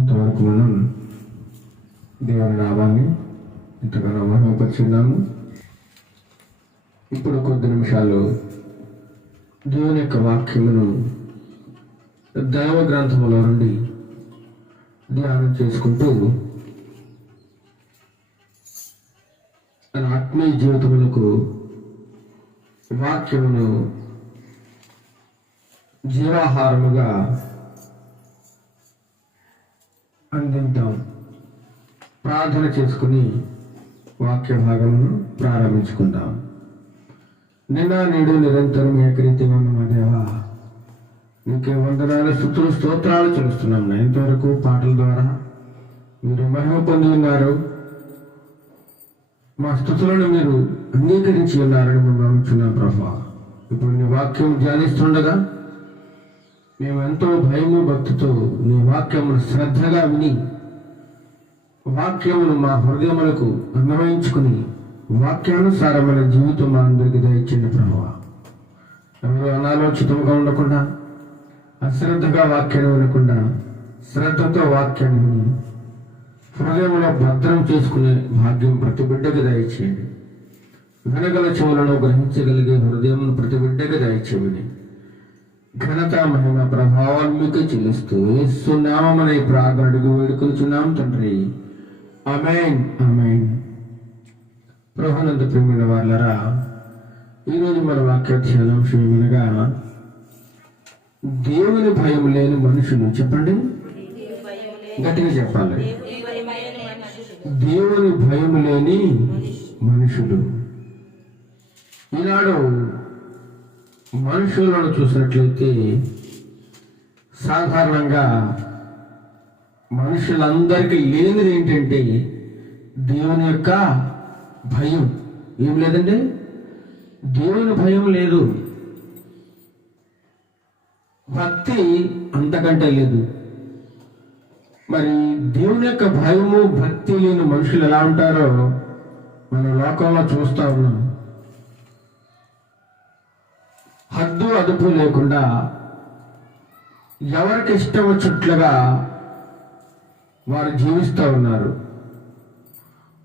ఇంతవరకు మనం దేవుని నామాన్ని ఇంతగానో మహిమపరిచున్నాము. ఇప్పుడు కొద్ది నిమిషాలు దేవుని యొక్క వాక్యమును దైవ గ్రంథములో నుండి ధ్యానం చేసుకుంటూ మన ఆత్మీయ జీవితములకు వాక్యమును జీవాహారముగా అందిద్దాం. ప్రార్థన చేసుకుని వాక్య భాగమును ప్రారంభించుకుందాం. నిన్న నేడు నిరంతరం ఏకరీతి ఉన్న మా దేవా, నీకే వందనాలు, స్తుతులు, స్తోత్రాలు చెల్లిస్తున్నాం. ఇంతవరకు పాటల ద్వారా మీరు మహిమ పొంది ఉన్నారు. మా స్తుతులను మీరు అంగీకరించి ఉన్నారని మేము భావించున్నాం ప్రభా. ఇప్పుడు నీ వాక్యం ధ్యానిస్తుండగా మేము ఎంతో భయము భక్తితో నీ వాక్యమును శ్రద్ధగా విని వాక్యమును మా హృదయములకు అన్వయించుకుని వాక్యానుసారమైన జీవితం మా అందరికీ దయచేయండి ప్రభువా. ఎవరు అనాలోచితంగా ఉండకుండా, అశ్రద్ధగా వాక్యాన్ని వినకుండా శ్రద్ధతో వాక్యాన్ని విని హృదయంలో భద్రం చేసుకునే భాగ్యం ప్రతి బిడ్డకి దయచేయండి. వినగల చెవులను గ్రహించగలిగే హృదయమును ప్రతి బిడ్డకి దయచేయండి. ఘనత మహిమ ప్రభావాలు మీకు చెల్లిస్తూ యేసు నామమున ఈ ప్రార్థన అడుగు వేడుకొనుచున్నాం తండ్రి. ఆమేన్, ఆమేన్. ప్రభునందు ప్రియమైన వాళ్ళరా, ఈరోజు మన వాక్యాధ్యానాంశం ఏమనగా దేవుని భయం లేని మనుషులు. చెప్పండి, గట్టిగా చెప్పాలి. దేవుని భయం లేని మనుషులు. ఈనాడు మనుషులను చూసినట్లయితే సాధారణంగా మనుషులందరికీ లేనిది ఏంటంటే దేవుని యొక్క భయం. ఏం లేదండి, దేవుని భయం లేదు. భక్తి అంతకంటే లేదు. మరి దేవుని యొక్క భయము భక్తి లేని మనుషులు ఎలా ఉంటారో మన లోకంలో చూస్తా ఉన్నాం. హద్దు అదుపు లేకుండా ఎవరికి ఇష్టం వచ్చినట్లుగా వారు జీవిస్తూ ఉన్నారు.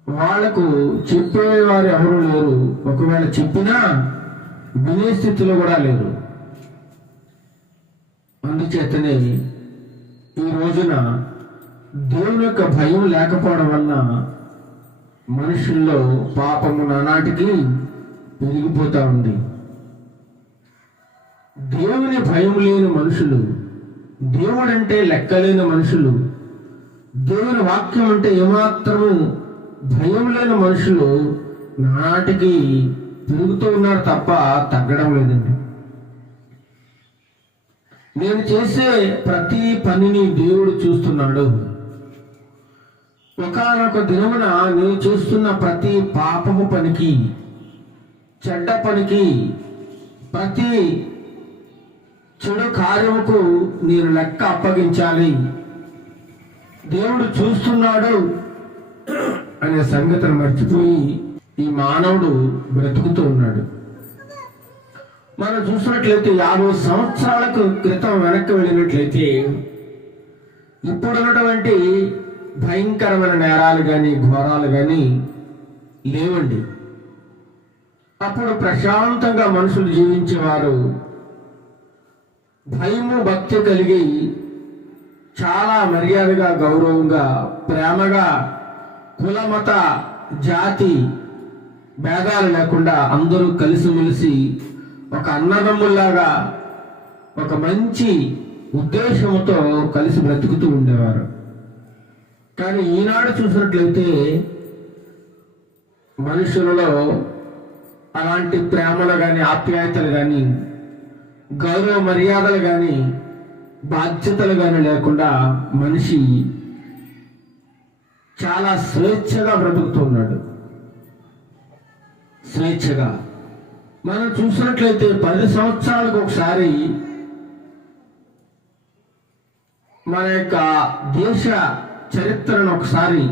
వాళ్లకు చెప్పేవారు ఎవరు లేరు. ఒకవేళ చెప్పినా వినే స్థితిలో కూడా లేరు. అందుచేతనే ఈ రోజున దేవుని యొక్క భయం లేకపోవడం వలన మనుషుల్లో పాపము నానాటికి పెరిగిపోతా ఉంది. దేవుని భయం లేని మనుషులు, దేవుడంటే లెక్కలేని మనుషులు, దేవుని వాక్యం అంటే ఏమాత్రము భయం లేని మనుషులు నాటికి పెరుగుతూ ఉన్నారు తప్ప తగ్గడం లేదండి. నేను చేసే ప్రతి పనిని దేవుడు చూస్తున్నాడు. ఒకానొక దినమున నేను చేస్తున్న ప్రతి పాపము పనికి, చెడ్డ పనికి, ప్రతి చెడు కార్యముకు నేను లెక్క అప్పగించాలి. దేవుడు చూస్తున్నాడు అనే సంగతిని మర్చిపోయి ఈ మానవుడు బ్రతుకుతూ ఉన్నాడు. మనం చూసినట్లయితే 50 సంవత్సరాలకు క్రితం వెనక్కి వెళ్ళినట్లయితే ఇప్పుడున్నటువంటి భయంకరమైన నేరాలు కానీ ఘోరాలు కానీ లేవండి. అప్పుడు ప్రశాంతంగా మనుషులు జీవించేవారు. భయము భక్తి కలిగి చాలా మర్యాదగా, గౌరవంగా, ప్రేమగా, కుల మత జాతి భేదాలు లేకుండా అందరూ కలిసిమెలిసి ఒక అన్నదమ్ముల్లాగా ఒక మంచి ఉద్దేశంతో కలిసి బ్రతుకుతూ ఉండేవారు. కానీ ఈనాడు చూసినట్లయితే మనుషులలో అలాంటి ప్రేమలు కానీ, ఆప్యాయతలు కానీ, గౌరవ మర్యాదలు కానీ, బాధ్యతలు కానీ లేకుండా మనిషి చాలా స్వేచ్ఛగా బ్రతుకుతున్నాడు. స్వేచ్ఛగా మనం చూసినట్లయితే 10 సంవత్సరాలకు ఒకసారి మన యొక్క దేశ చరిత్రను ఒకసారి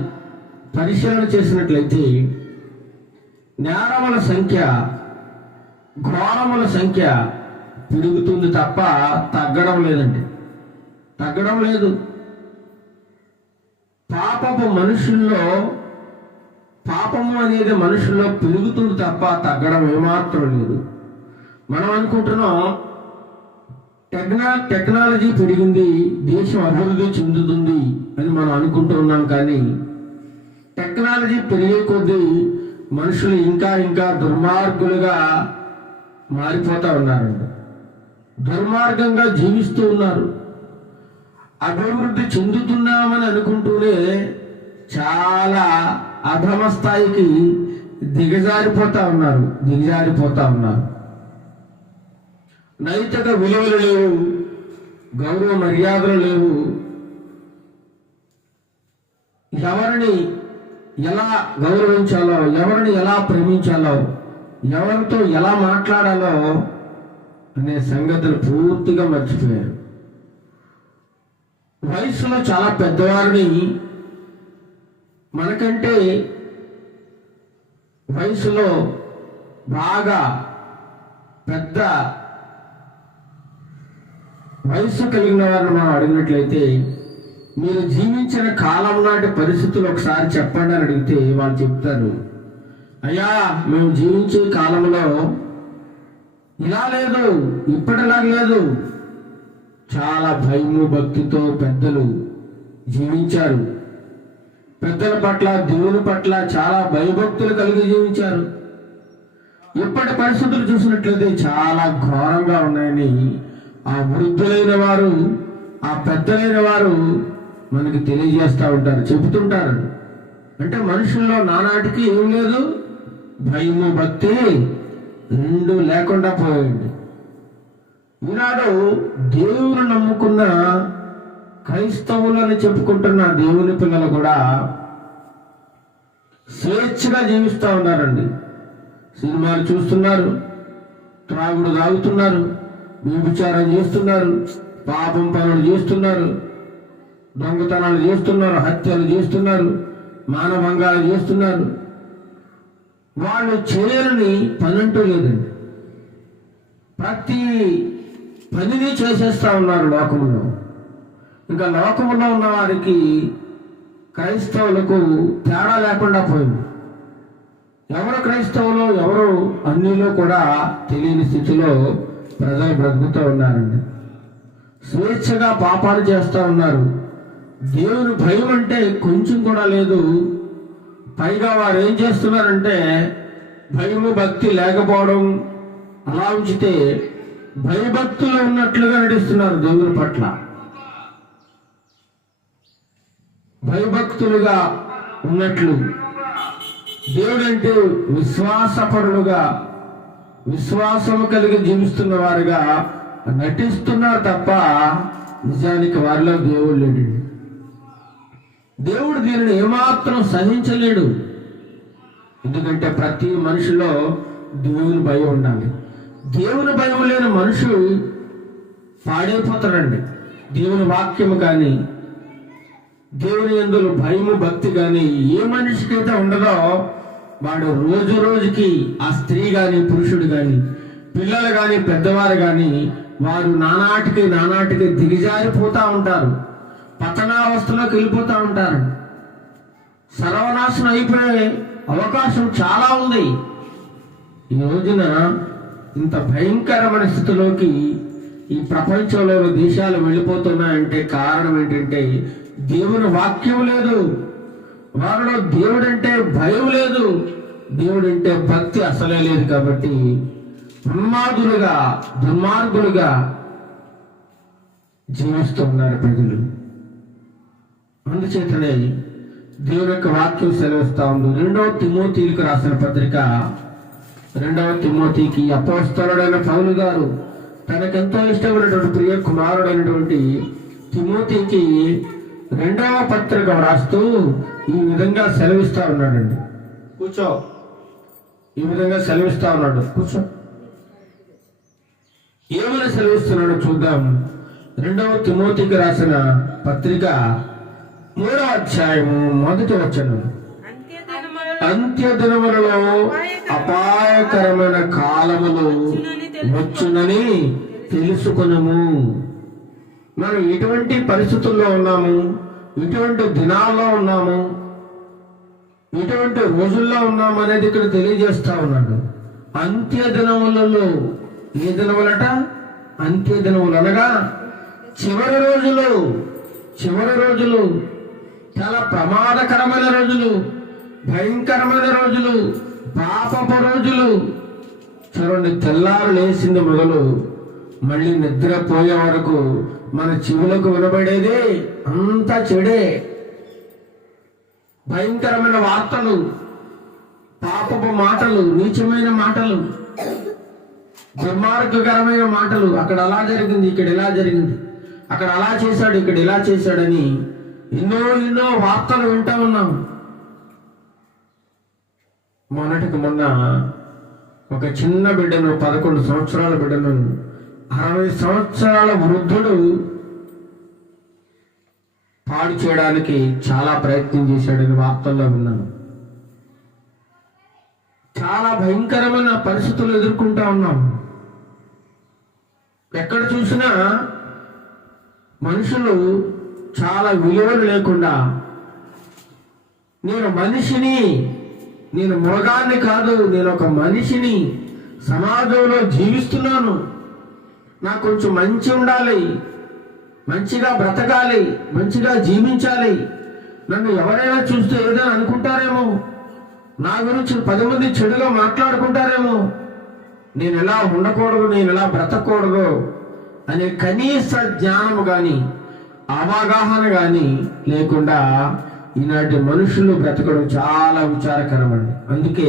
పరిశీలన చేసినట్లయితే నేరముల సంఖ్య, ఘోరముల సంఖ్య పెరుగుతుంది తప్ప తగ్గడం లేదండి. తగ్గడం లేదు. పాపము అనేది మనుషుల్లో పెరుగుతుంది తప్ప తగ్గడం ఏమాత్రం లేదు. మనం అనుకుంటున్నాం టెక్నాలజీ పెరిగింది, దేశం అభివృద్ధి చెందుతుంది అని మనం అనుకుంటున్నాం. కానీ టెక్నాలజీ పెరిగే కొద్దీ మనుషులు ఇంకా ఇంకా దుర్మార్గులుగా మారిపోతా ఉన్నారండి. దుర్మార్గంగా జీవిస్తూ ఉన్నారు. అభివృద్ధి చెందుతున్నామని అనుకుంటూనే చాలా అధమ స్థాయికి దిగజారిపోతా ఉన్నారు. నైతిక విలువలు లేవు, గౌరవ మర్యాదలు లేవు. ఎవరిని ఎలా గౌరవించాలో, ఎవరిని ఎలా ప్రేమించాలో, ఎవరితో ఎలా మాట్లాడాలో అనే సంగతులు పూర్తిగా మర్చిపోయారు. వయసులో చాలా పెద్దవారిని, మనకంటే వయసులో బాగా పెద్ద వయస్సు కలిగిన వారిని మనం అడిగినట్లయితే, మీరు జీవించిన కాలం నాటి పరిస్థితులు ఒకసారి చెప్పండి అని అడిగితే వాళ్ళు చెప్తారు, అయ్యా మేము జీవించే కాలంలో ఇలా లేదు, ఇప్పటిలా లేదు. చాలా భయము భక్తితో పెద్దలు జీవించారు. పెద్దల పట్ల, దేవుని పట్ల చాలా భయభక్తులు కలిగి జీవించారు. ఇప్పటి పరిస్థితులు చూసినట్లయితే చాలా ఘోరంగా ఉన్నాయని ఆ వృద్ధులైన వారు, ఆ పెద్దలైన వారు మనకి తెలియజేస్తూ ఉంటారు, చెబుతుంటారు. అంటే మనుషుల్లో నానాటికి ఏం లేదు, భయము భక్తి రెండు లేకుండా పోయింది. ఈనాడు దేవుని నమ్ముకున్న క్రైస్తవులని చెప్పుకుంటున్న దేవుని పిల్లలు కూడా స్వేచ్ఛగా జీవిస్తూ ఉన్నారండి. సినిమాలు చూస్తున్నారు, త్రాగుడు తాగుతున్నారు, వ్యభిచారం చేస్తున్నారు, పాపం పనులు చేస్తున్నారు, దొంగతనాలు చేస్తున్నారు, హత్యలు చేస్తున్నారు, మానభంగాలు చేస్తున్నారు. వాళ్ళు చేయని పని అంటూ లేదండి. ప్రతి పనిని చేసేస్తా ఉన్నారు లోకంలో. ఇంకా లోకంలో ఉన్న వారికి క్రైస్తవులకు తేడా లేకుండా పోయింది. ఎవరు క్రైస్తవులు, ఎవరు అన్నిలో కూడా తెలియని స్థితిలో ప్రజలు బ్రతుకుతూ ఉన్నారండి. స్వేచ్ఛగా పాపాలు చేస్తూ ఉన్నారు. దేవుని భయం అంటే కొంచెం కూడా లేదు. పైగా వారు ఏం చేస్తున్నారంటే, భయము భక్తి లేకపోవడం అలా ఉంచితే భయభక్తులు ఉన్నట్లుగా నటిస్తున్నారు. దేవుని పట్ల భయభక్తులుగా ఉన్నట్లు, దేవుడంటే విశ్వాసపరులుగా, విశ్వాసము కలిగి జీవిస్తున్న వారుగా నటిస్తున్నారు తప్ప నిజానికి వారిలో దేవుడు లేడు. దేవుడు దీనిని ఏమాత్రం సహించలేడు. ఎందుకంటే ప్రతి మనిషిలో దేవుని భయం ఉండాలి. దేవుని భయం లేని మనుషులు పాడైపోతారండి. దేవుని వాక్యము కానీ, దేవుని యందు భయము భక్తి కానీ ఏ మనిషికైతే ఉండదో వాడు రోజు రోజుకి, ఆ స్త్రీ కానీ పురుషుడు కానీ, పిల్లలు కానీ పెద్దవారు కానీ, వారు నానాటికి దిగజారిపోతూ ఉంటారు. పతనావస్థలోకి వెళ్ళిపోతూ ఉంటారు. సర్వనాశనం అయిపోయే అవకాశం చాలా ఉంది. ఈ రోజున ఇంత భయంకరమైన స్థితిలోకి ఈ ప్రపంచంలో దేశాలు వెళ్ళిపోతున్నాయంటే కారణం ఏంటంటే, దేవుని వాక్యం లేదు, వారిలో దేవుడంటే భయం లేదు, దేవుడంటే భక్తి అసలే లేదు. కాబట్టి దుర్మార్గులుగా జీవిస్తున్నారు ప్రజలు. అందుచేతనే దేవుని యొక్క వాక్యం సెలవిస్తా ఉంది. 2వ తిమోతికి రాసిన పత్రిక 2వ తిమోతికి అపోస్తలుడైన పౌలు గారు తనకెంతో ఇష్టమైనటువంటి ప్రియ కుమారుడైనటువంటి తిమోతికి 2వ పత్రిక వ్రాస్తూ ఈ విధంగా సెలవిస్తా ఉన్నాడండి. కూర్చో. ఈ విధంగా సెలవిస్తా ఉన్నాడు. కూర్చో. ఏమైనా సెలవిస్తున్నాడో చూద్దాం. 2వ తిమోతికి రాసిన పత్రిక 3వ అధ్యాయము 1వ వచనం. అంత్య దినములలో అపాయకరమైన కాలములు వచ్చునని తెలుసుకొనుము. మనం ఎటువంటి పరిస్థితుల్లో ఉన్నాము, ఇటువంటి దినాల్లో ఉన్నాము, ఇటువంటి రోజుల్లో ఉన్నాము అనేది ఇక్కడ తెలియజేస్తా ఉన్నాడు. అంత్య దినములలో, ఏ దినములట? అంత్య దినములు అనగా చివరి రోజులు. చివరి రోజులు చాలా ప్రమాదకరమైన రోజులు, భయంకరమైన రోజులు, పాపపు రోజులు. చూడండి, తెల్లారు లేచింది మొదలు మళ్ళీ నిద్రపోయే వరకు మన చెవులకు వినబడేది అంతా చెడే. భయంకరమైన వార్తలు, పాపపు మాటలు, నీచమైన మాటలు, దుర్మార్గకరమైన మాటలు. అక్కడ అలా జరిగింది, ఇక్కడ ఇలా జరిగింది, అక్కడ అలా చేశాడు, ఇక్కడ ఇలా చేశాడని ఎన్నో వార్తలు వింటా ఉన్నాం. మొన్నటికి మొన్న ఒక చిన్న బిడ్డను, 11 సంవత్సరాల బిడ్డను 60 సంవత్సరాల వృద్ధుడు పాడు చేయడానికి చాలా ప్రయత్నం చేశాడని వార్తల్లో విన్నాను. చాలా భయంకరమైన పరిస్థితులు ఎదుర్కొంటా ఉన్నాం. ఎక్కడ చూసినా మనుషులు చాలా విలువలు లేకుండా, నేను మనిషిని, నేను మృగాన్ని కాదు, నేను ఒక మనిషిని, సమాజంలో జీవిస్తున్నాను, నాకు కొంచెం మంచి ఉండాలి, మంచిగా బ్రతకాలి, మంచిగా జీవించాలి, నన్ను ఎవరైనా చూస్తే ఏదైనా అనుకుంటారేమో, నా గురించి 10 మంది చెడుగా మాట్లాడుకుంటారేమో, నేను ఎలా ఉండకూడదు, నేను ఎలా బ్రతకూడదు అనే కనీస జ్ఞానము కానీ అవగాహన కానీ లేకుండా ఈనాటి మనుషులు బ్రతకడం చాలా విచారకరమండి. అందుకే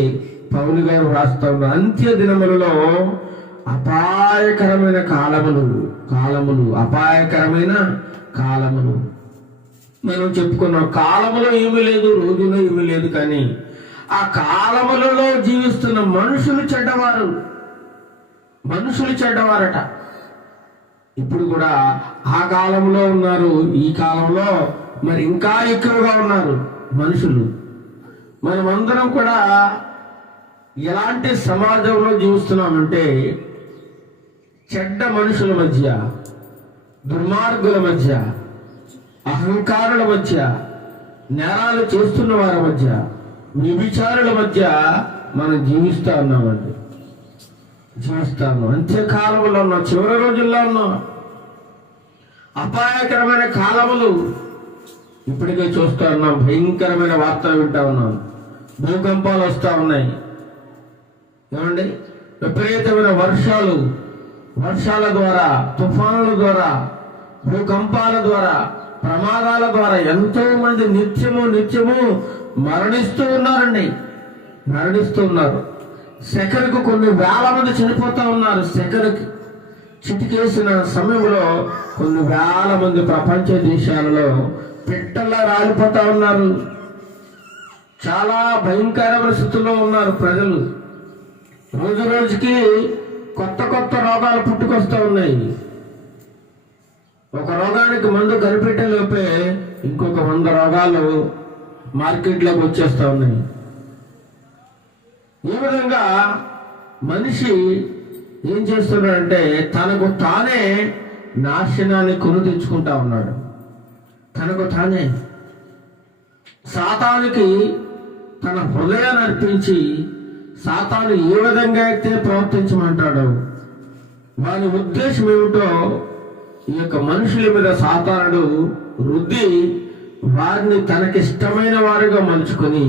పౌలు గారు రాస్తా ఉన్నారు, అంత్య దినములలో అపాయకరమైన కాలములు, అపాయకరమైన కాలములు. మనం చెప్పుకున్నాం, కాలములో ఏమీ లేదు, రోజులో ఏమీ లేదు, కానీ ఆ కాలములలో జీవిస్తున్న మనుషులు చెడ్డవారట. ఇప్పుడు కూడా ఆ కాలంలో ఉన్నారు, ఈ కాలంలో మరి ఇంకా ఎక్కువగా ఉన్నారు మనుషులు. మనమందరం కూడా ఎలాంటి సమాజంలో జీవిస్తున్నామంటే, చెడ్డ మనుషుల మధ్య, దుర్మార్గుల మధ్య, అహంకారుల మధ్య, నేరాలు చేస్తున్న వారి మధ్య, వ్యభిచారుల మధ్య మనం జీవిస్తాము. అంత్యకాలంలో ఉన్నాం, చివరి రోజుల్లో ఉన్నాం. అపాయకరమైన కాలములు ఇప్పటికే చూస్తూ ఉన్నాం. భయంకరమైన వార్తలు వింటా ఉన్నాం. భూకంపాలు వస్తూ ఉన్నాయి. ఏమండి, విపరీతమైన వర్షాల ద్వారా, తుఫానుల ద్వారా, భూకంపాల ద్వారా, ప్రమాదాల ద్వారా ఎంతో మంది నిత్యము మరణిస్తూ ఉన్నారు. సెకనుకు కొన్ని వేల మంది చనిపోతా ఉన్నారు. సెకనుకి చిటికేసిన సమయంలో కొన్ని వేల మంది ప్రపంచ దేశాలలో పిట్టల్లా రాలిపోతా ఉన్నారు. చాలా భయంకరమైన స్థితిలో ఉన్నారు ప్రజలు. రోజుకి కొత్త రోగాలు పుట్టుకొస్తూ ఉన్నాయి. ఒక రోగానికి మందు కనిపెట్టేలోపే ఇంకొక 100 రోగాలు మార్కెట్లోకి వచ్చేస్తూ ఉన్నాయి. ఈ విధంగా మనిషి ఏం చేస్తున్నాడంటే, తనకు తానే నాశనాన్ని కొని తెచ్చుకుంటా ఉన్నాడు. తనకు తానే సాతానుకి తన హృదయాన్ని అర్పించి, సాతాను ఏ విధంగా అయితే ప్రవర్తించమంటాడో, వాని ఉద్దేశం ఏమిటో ఈ యొక్క మనుషుల మీద సాతానుడు రుద్ది వారిని తనకిష్టమైన వారుగా మలుచుకొని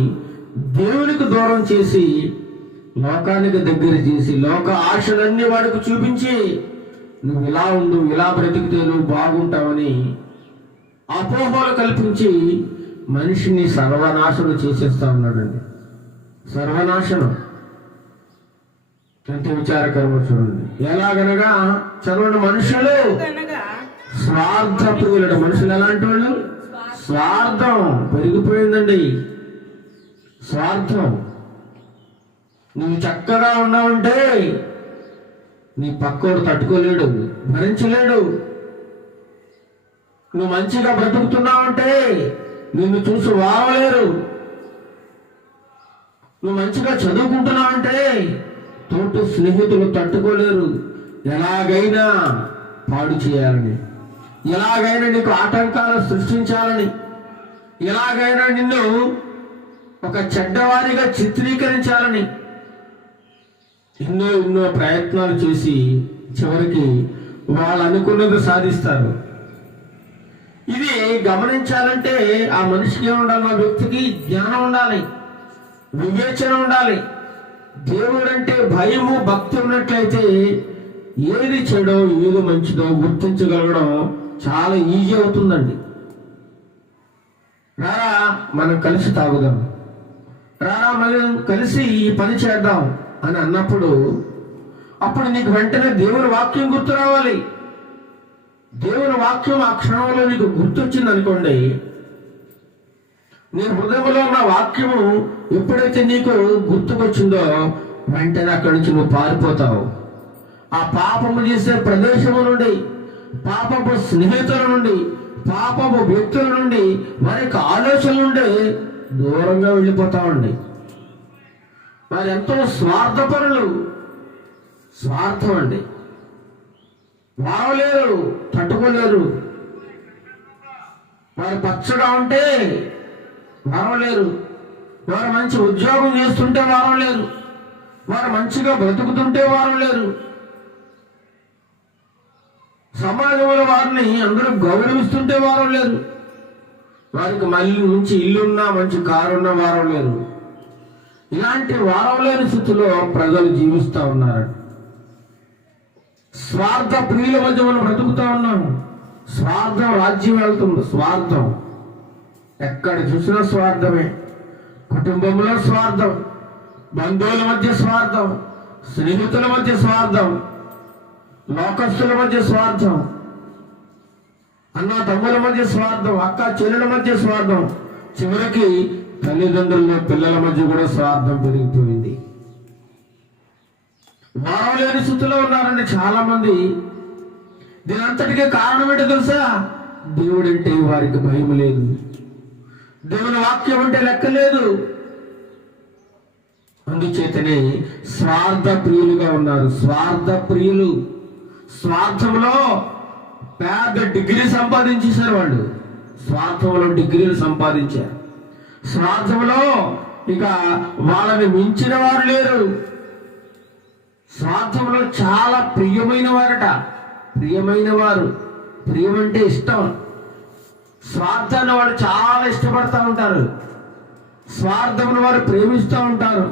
దేవునికి దూరం చేసి, లోకానికి దగ్గర చేసి, లోక ఆశలన్నీ వాడికి చూపించి, నువ్వు ఇలా ఉండు, ఇలా బ్రతికితే నువ్వు బాగుంటావని అపోహలు కల్పించి మనిషిని సర్వనాశనం చేసేస్తా ఉన్నాడండి. సర్వనాశనం ఎంత విచారకరమో చూడండి. ఎలాగనగా చదవండి, మనుషులు స్వార్థ ప్రియులు. మనుషులు ఎలాంటి వాళ్ళు? స్వార్థం పెరిగిపోయిందండి. స్వార్థం. నువ్వు చక్కగా ఉన్నావంటే నీ పక్కోడు తట్టుకోలేడు, భరించలేడు. నువ్వు మంచిగా బ్రతుకుతున్నావంటే నిన్ను చూసి వారలేరు. నువ్వు మంచిగా చదువుకుంటున్నావంటే తోటి స్నేహితులు తట్టుకోలేరు. ఎలాగైనా పాడు చేయాలని, ఎలాగైనా నీకు ఆటంకాలు సృష్టించాలని, ఎలాగైనా నిన్ను ఒక చెడ్డవారిగా చిత్రీకరించాలని ఎన్నో ప్రయత్నాలు చేసి చివరికి వాళ్ళు అనుకున్నది సాధిస్తారు. ఇది గమనించాలంటే ఆ మనిషికి ఏముండాలి, ఆ వ్యక్తికి జ్ఞానం ఉండాలి, వివేచన ఉండాలి. దేవుడంటే భయము భక్తి ఉన్నట్లయితే ఏది చెడో ఏది మంచిదో గుర్తించగలగడం చాలా ఈజీ అవుతుందండి. రారా మనం కలిసి తాగుదాం, రారా మనం కలిసి ఈ పని చేద్దాం అని అన్నప్పుడు అప్పుడు నీకు వెంటనే దేవుని వాక్యం గుర్తు రావాలి. దేవుని వాక్యం ఆ క్షణంలో నీకు గుర్తొచ్చింది అనుకోండి, నీ హృదయంలో ఉన్న వాక్యము ఎప్పుడైతే నీకు గుర్తుకొచ్చిందో వెంటనే అక్కడి నుంచి నువ్వు పారిపోతావు. ఆ పాపము చేసే ప్రదేశము నుండి, పాపపు స్నేహితుల నుండి, పాపపు వ్యక్తుల నుండి, వారి యొక్క ఆలోచనల నుండి దూరంగా వెళ్ళిపోతామండి. వారు ఎంతో స్వార్థపరులు, స్వార్థం అండి. వారలేరు, తట్టుకోలేరు. వారు పచ్చగా ఉంటే వారలేరు, వారు మంచి ఉద్యోగం చేస్తుంటే వారలేరు, వారు మంచిగా బ్రతుకుతుంటే వారలేరు. సమాజంలో వారిని అందరూ గౌరవిస్తుంటే వారలేరు. వారికి మళ్ళీ మంచి ఇల్లున్నా మంచి కారున్నా వారలేరు. ఇలాంటి వారలేని స్థితిలో ప్రజలు జీవిస్తూ ఉన్నారు. స్వార్థ ప్రియుల మధ్య మనం బ్రతుకుతా ఉన్నాము. స్వార్థం రాజ్యం వెళ్తుంది. స్వార్థం ఎక్కడ చూసినా స్వార్థమే. కుటుంబంలో స్వార్థం, బంధువుల మధ్య స్వార్థం, స్నేహితుల మధ్య స్వార్థం, లోకస్తుల మధ్య స్వార్థం, అన్న తమ్ముల మధ్య స్వార్థం, అక్క చెల్లెల మధ్య స్వార్థం, చివరికి తల్లిదండ్రుల పిల్లల మధ్య కూడా స్వార్థం పెరిగిపోయింది. వారలేని స్థితిలో ఉన్నారండి చాలా మంది. దీని అంతటికీ కారణం ఏంటో తెలుసా? దేవుడంటే వారికి భయం లేదు, దేవుని వాక్యం అంటే లెక్క లేదు. అందుచేతనే స్వార్థ ప్రియులుగా ఉన్నారు. స్వార్థ ప్రియులు. స్వార్థంలో పెద్ద డిగ్రీ సంపాదించేశారు వాళ్ళు. స్వార్థంలో డిగ్రీలు సంపాదించారు. స్వార్థంలో ఇక వాళ్ళని మించిన వారు లేరు. స్వార్థంలో చాలా ప్రియమైన వారట. ప్రియమైన వారు, ప్రియం అంటే ఇష్టం. స్వార్థాన్ని వాళ్ళు చాలా ఇష్టపడతా ఉంటారు. స్వార్థమును వారు ప్రేమిస్తూ ఉంటారు.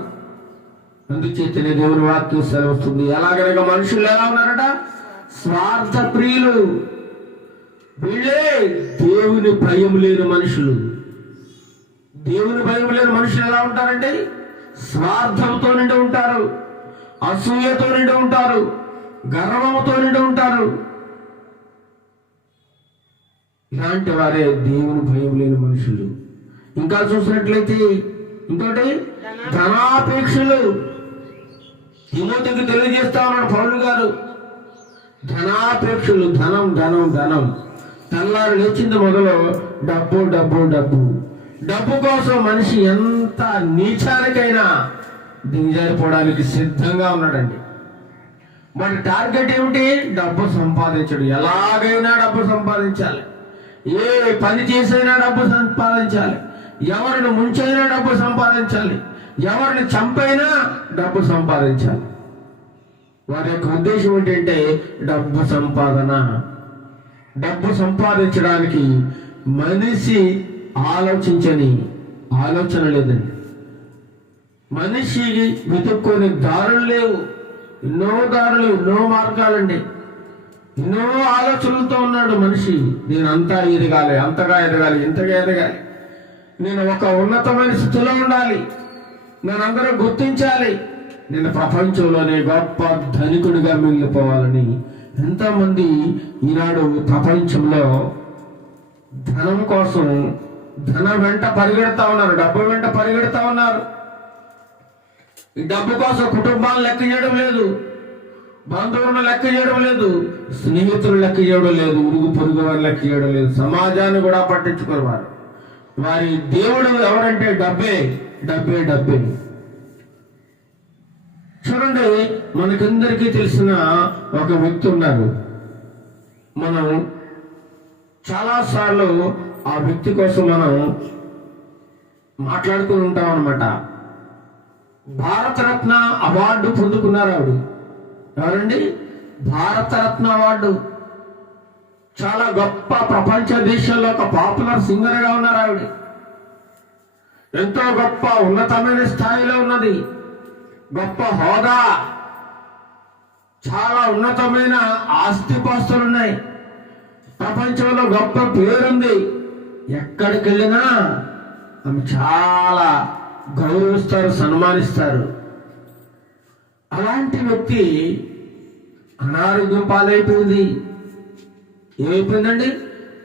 అందుచేతనే దేవుని వాక్యం సెలవుస్తుంది. ఎలాగనగా మనుషులు ఎలా ఉన్నారట? స్వార్థ ప్రియులు. వీళ్ళే దేవుని భయం లేని మనుషులు. దేవుని భయం లేని మనుషులు ఎలా ఉంటారంటే స్వార్థంతో నిండి ఉంటారు, అసూయతో నిండి ఉంటారు, గర్వంతో నిండి ఉంటారు. ఇలాంటి వారే దేవుని భయం లేని మనుషులు. ఇంకా చూసినట్లయితే ఇంకోటి ధనాపేక్షలు. తిమోతికి తెలియజేస్తా ఉన్నాడు పౌలు గారు. ధనాపేక్షలు. ధనం ధనం ధనం. తెల్లారు లేచింది మొదలు డబ్బు డబ్బు డబ్బు. డబ్బు కోసం మనిషి ఎంత నీచానికైనా దిగజారిపోవడానికి సిద్ధంగా ఉన్నాడండి. మన టార్గెట్ ఏమిటి? డబ్బు సంపాదించడు. ఎలాగైనా డబ్బు సంపాదించాలి, ఏ పని చేసైనా డబ్బు సంపాదించాలి, ఎవరిని ముంచైనా డబ్బు సంపాదించాలి, ఎవరిని చంపైనా డబ్బు సంపాదించాలి. వారి యొక్క ఉద్దేశం ఏంటంటే డబ్బు సంపాదన. డబ్బు సంపాదించడానికి మనిషి ఆలోచించని ఆలోచన లేదండి. మనిషి వెతుక్కొని దారులు లేవు. ఎన్నో దారులు, ఎన్నో మార్గాలండి. ఎన్నో ఆలోచనలతో ఉన్నాడు మనిషి. నేను అంతా ఎదగాలి, అంతగా ఎదగాలి, ఇంతగా ఎదగాలి, నేను ఒక ఉన్నతమైన స్థితిలో ఉండాలి, నన్ను అందరూ గుర్తించాలి, నేను ప్రపంచంలోనే గొప్ప ధనికుడిగా మిగిలిపోవాలని ఎంతమంది ఈనాడు ప్రపంచంలో ధనం కోసం ధనం వెంట పరిగెడతా ఉన్నారు, డబ్బు వెంట పరిగెడతా ఉన్నారు. ఈ డబ్బు కోసం కుటుంబాలను లెక్క చేయడం లేదు, బంధువులను లెక్క చేయడం లేదు, స్నేహితులు లెక్క చేయడం లేదు, ఉరుగు పొరుగు వారు లెక్క చేయడం లేదు, సమాజాన్ని కూడా పట్టించుకోరు. వారి దేవుడు ఎవరంటే డబ్బే డబ్బే డబ్బే. చూడండి, మనకందరికీ తెలిసిన ఒక వ్యక్తి ఉన్నారు. మనం చాలాసార్లు ఆ వ్యక్తి కోసం మనం మాట్లాడుకుని ఉంటాం అన్నమాట. భారతరత్న అవార్డు పొందుకున్నారు ఆవిడ. ఎవరండి? భారతరత్న అవార్డు. చాలా గొప్ప ప్రపంచ దేశాల్లో ఒక పాపులర్ సింగర్గా ఉన్నారు ఆవిడ. ఎంతో గొప్ప ఉన్నతమైన స్థాయిలో ఉన్నది, గొప్ప హోదా, చాలా ఉన్నతమైన ఆస్తిపాస్తులు ఉన్నాయి, ప్రపంచంలో గొప్ప పేరుంది. ఎక్కడికి వెళ్ళినా ఆమె చాలా గౌరవిస్తారు, సన్మానిస్తారు. అలాంటి వ్యక్తి అనారోగ్యం పాలైపోయింది. ఏమైపోయిందండి?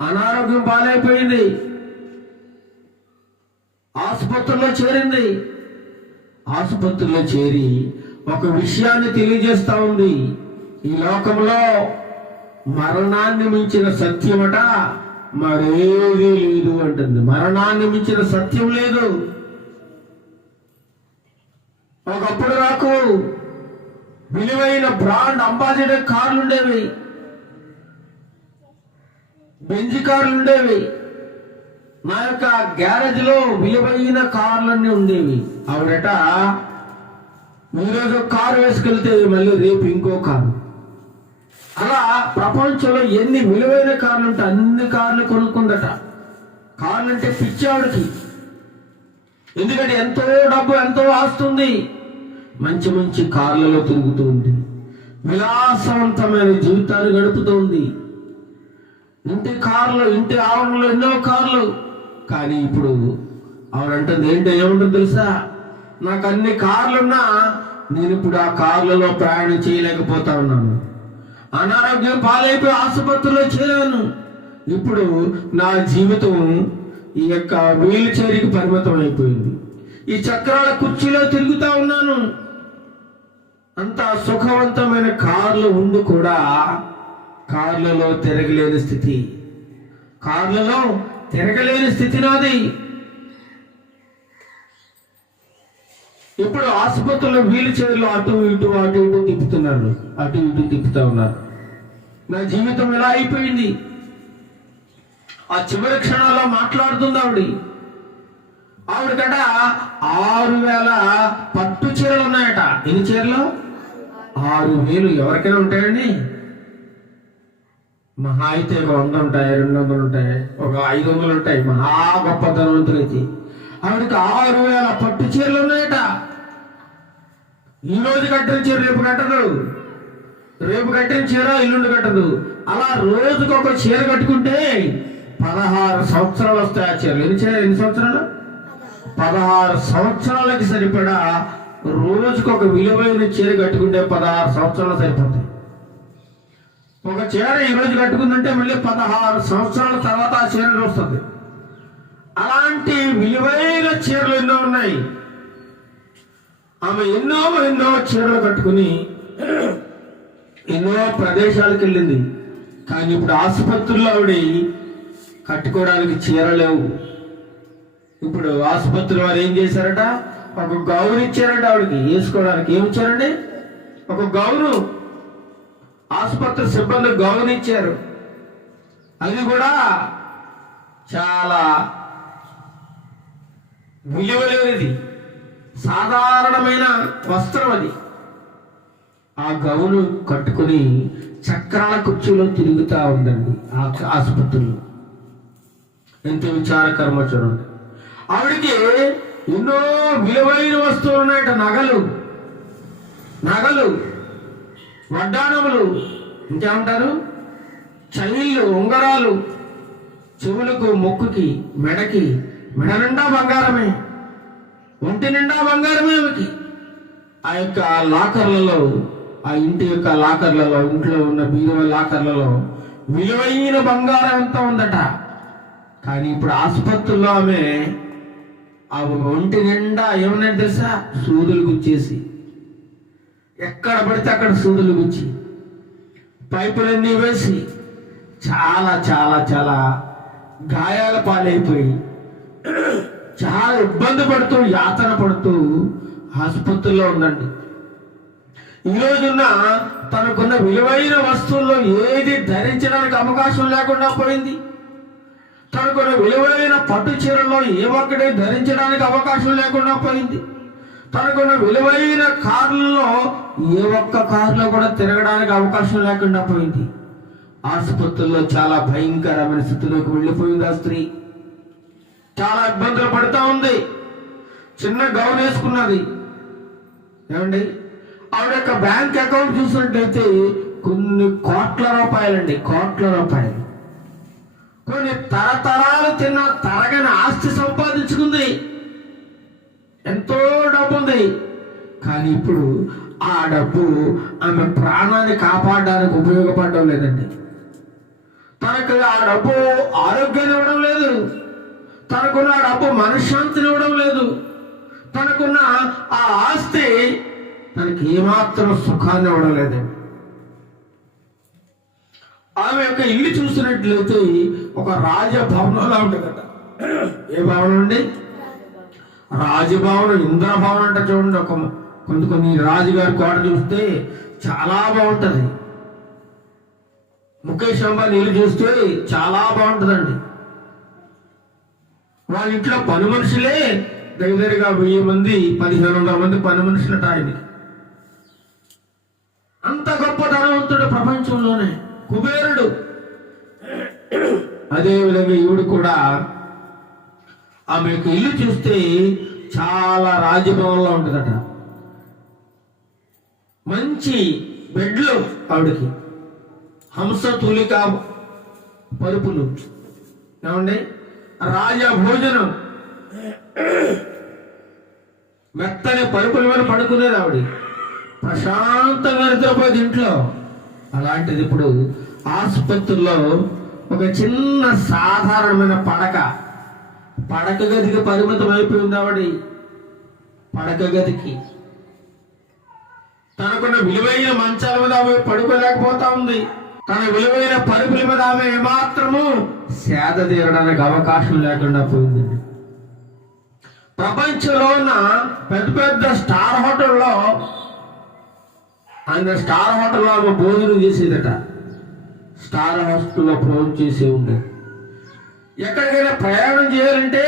అనారోగ్యం పాలైపోయింది. ఆసుపత్రిలో చేరింది. ఆసుపత్రిలో చేరి ఒక విషయాన్ని తెలియజేస్తా ఉంది. ఈ లోకంలో మరణాన్ని మించిన సత్యమట మరేదీ లేదు అంటుంది. మరణాన్ని మించిన సత్యం లేదు. ఒకప్పుడు నాకు విలువైన బ్రాండ్ అంబాసిడర్ కార్లు ఉండేవి, బెంజ్ కార్లు ఉండేవి. నా యొక్క గ్యారేజ్ లో విలువైన కార్లన్నీ ఉండేవి. ఆవిడట ఈరోజు కారు వేసుకెళ్తే మళ్ళీ రేపు ఇంకో కారు. అలా ప్రపంచంలో ఎన్ని విలువైన కార్లు ఉంటే అన్ని కార్లు కొనుక్కుందట. కార్లు అంటే పిచ్చి ఆవిడకి. ఎందుకంటే ఎంతో డబ్బు, ఎంతో ఆస్తుంది. మంచి మంచి కార్లలో తిరుగుతూ ఉంది, విలాసవంతమైన జీవితాన్ని గడుపుతూ ఉంది. ఇంటి కార్లు, ఇంటి ఆవరణలో ఎన్నో కార్లు. కానీ ఇప్పుడు ఆవిడంటుంది ఏంటో ఏముంటుందో తెలుసా? నాకు అన్ని కార్లున్నా నేను ఇప్పుడు ఆ కార్లలో ప్రయాణం చేయలేకపోతా ఉన్నాను. అనారోగ్యం పాలైపోయి ఆసుపత్రిలో చేరాను. ఇప్పుడు నా జీవితం ఈ యొక్క వీల్ చైర్కి పరిమితం అయిపోయింది. ఈ చక్రాల కుర్చీలో తిరుగుతా ఉన్నాను. అంత సుఖవంతమైన కార్లు ఉండి కూడా కార్లలో తిరగలేని స్థితి. కార్లలో తిరగలేని స్థితి నాది. ఇప్పుడు ఆసుపత్రిలో వీల్ చైర్లో అటు ఇటు తిప్పుతున్నారు, అటు ఇటు తిప్పుతా ఉన్నారు. నా జీవితం ఎలా అయిపోయింది? ఆ చివరి క్షణాల్లో మాట్లాడుతుంది ఆవిడకట 6,000 పట్టు చీరలు ఉన్నాయట. ఎన్ని చీరలు? 6,000. ఎవరికైనా ఉంటాయండి? మహా అయితే 100 ఉంటాయి, 200 ఉంటాయి, ఒక 500 ఉంటాయి మహా గొప్ప ధనవంతులైతే. ఆవిడకి 6,000 పట్టు చీరలు ఉన్నాయట. ఈ రోజు కట్టిన చీర రేపు కట్టదు, రేపు కట్టిన చీర ఇల్లుండి కట్టదు. అలా రోజుకు ఒక చీర కట్టుకుంటే 16 సంవత్సరాలు వస్తాయి ఆ చీరలు. ఎన్ని సంవత్సరాలు? 16 సంవత్సరాలకి సరిపడా రోజుకు ఒక విలువైన చీర కట్టుకుంటే 16 సంవత్సరాలు సరిపోతాయి. ఒక చీర ఈ రోజు కట్టుకుందంటే మళ్ళీ 16 సంవత్సరాల తర్వాత ఆ చీర వస్తుంది. అలాంటి విలువైన చీరలు ఎన్నో ఉన్నాయి. ఆమె ఎన్నో చీరలు కట్టుకుని ఎన్నో ప్రదేశాలకు వెళ్ళింది. కానీ ఇప్పుడు ఆసుపత్రుల్లో ఆవిడ కట్టుకోవడానికి చీర లేవు. ఇప్పుడు ఆసుపత్రి వారు ఏం చేశారట? ఒక గౌను ఇచ్చారట ఆవిడకి వేసుకోవడానికి. ఏమి ఇచ్చారండి? ఒక గౌను. ఆసుపత్రి సిబ్బంది గౌను ఇచ్చారు. అది కూడా చాలా విలువలేనిది, సాధారణమైన వస్త్రం అది. ఆ గౌను కట్టుకుని చక్రాల కుర్చీలో తిరుగుతా ఉందండి ఆ ఆసుపత్రిలో. ఎంత విచారకరమో చూడండి. ఆవిడికి ఎన్నో విలువైన వస్తువులు ఉన్నాయట. నగలు, వడ్డాణములు, ఇంకేమంటారు, చైళ్ళు, ఉంగరాలు, చెవులకు, ముక్కుకి, మెడకి, మెడ నిండా బంగారమే, ఒంటి నిండా బంగారమే ఆమెకి. ఆ యొక్క లాకర్లలో, ఆ ఇంటి యొక్క లాకర్లలో, ఇంట్లో ఉన్న బీరువా లాకర్లలో విలువైన బంగారం ఎంత ఉందట. కానీ ఇప్పుడు ఆసుపత్రుల్లో ఆమె ఆ ఒంటి నిండా ఏమన్నా తెలుసా? సూదులు గుచ్చేసి, ఎక్కడ పడితే అక్కడ సూదులు గుచ్చి, పైపులన్నీ వేసి చాలా చాలా చాలా గాయాల పాలైపోయి చాలా ఇబ్బంది పడుతూ, యాతన పడుతూ ఆసుపత్రిలో ఉందండి. ఈ రోజున్న తనకున్న విలువైన వస్తువుల్లో ఏది ధరించడానికి అవకాశం లేకుండా పోయింది. తనకున్న విలువైన పట్టు చీరలో ఏ ఒక్కటి ధరించడానికి అవకాశం లేకుండా పోయింది. తనకున్న విలువైన కార్లలో ఏ ఒక్క కారులో కూడా తిరగడానికి అవకాశం లేకుండా పోయింది. ఆసుపత్రుల్లో చాలా భయంకరమైన స్థితిలోకి వెళ్ళిపోయింది. ఆ స్త్రీ చాలా ఇబ్బందులు పడుతూ ఉంది. చిన్న గౌన్ వేసుకున్నది. ఏమండి, ఆవిడ యొక్క బ్యాంక్ అకౌంట్ చూసినట్లయితే కొన్ని కోట్ల రూపాయలండి, కోట్ల రూపాయలు. కొన్ని తరతరాలు తిన్న తరగని ఆస్తి సంపాదించుకుంది. ఎంతో డబ్బు ఉంది. కానీ ఇప్పుడు ఆ డబ్బు ఆమె ప్రాణాన్ని కాపాడడానికి ఉపయోగపడడం లేదండి. తనకు ఆ డబ్బు ఆరోగ్యాన్ని ఇవ్వడం లేదు. తనకున్న ఆ డబ్బు మనశ్శాంతిని ఇవ్వడం లేదు. తనకున్న ఆ ఆస్తి తనకి ఏమాత్రం సుఖాన్ని ఇవ్వడం లేదండి. ఆమె యొక్క ఇల్లు చూసినట్లయితే ఒక రాజభవనంలా ఉంటుందట. ఏ భవనం అండి? రాజభవనం, ఇంద్రభవనం అంటే చూడండి. కొన్ని రాజుగారి కోట చూస్తే చాలా బాగుంటది. ముఖేష్ అంబానీ ఇల్లు చూస్తే చాలా బాగుంటుందండి. వాళ్ళ ఇంట్లో పని మనుషులే దగ్గరగా 1000 మంది 1500 మంది పని మనుషులట ఆయనకి. అంత గొప్ప ధనవంతుడు ప్రపంచంలోనే, కుబేరుడు. అదేవిధంగా ఈవిడ కూడా ఆమె యొక్క ఇల్లు చూస్తే చాలా రాజభవనంలో ఉంటుందట. మంచి బెడ్లు ఆవిడకి, హంస తూలిక పరుపులు, ఏమండి, రాజా భోజనం, మెత్తని పరుపుల మీద పడుకునేది ఆవిడ. ప్రశాంతంగా నిద్రపోయేది ఇంట్లో. అలాంటిది ఇప్పుడు ఆసుపత్రుల్లో ఒక చిన్న సాధారణమైన పడక గదికి పరిమితం అయిపోయింది ఆవిడ. పడక గదికి తనకున్న విలువైన మంచాల మీద ఆమె పడుకోలేకపోతా ఉంది. తన విలువైన పరుపుల మీద ఆమె ఏమాత్రము సేద తీరడానికి అవకాశం లేకుండా పోయిందండి. ప్రపంచంలో ఉన్న పెద్ద పెద్ద స్టార్ హోటల్లో ఆమె భోజనం చేసేదట. స్టార్ హోటల్లో భోజనం చేసే ఉండేది. ఎక్కడికైనా ప్రయాణం చేయాలంటే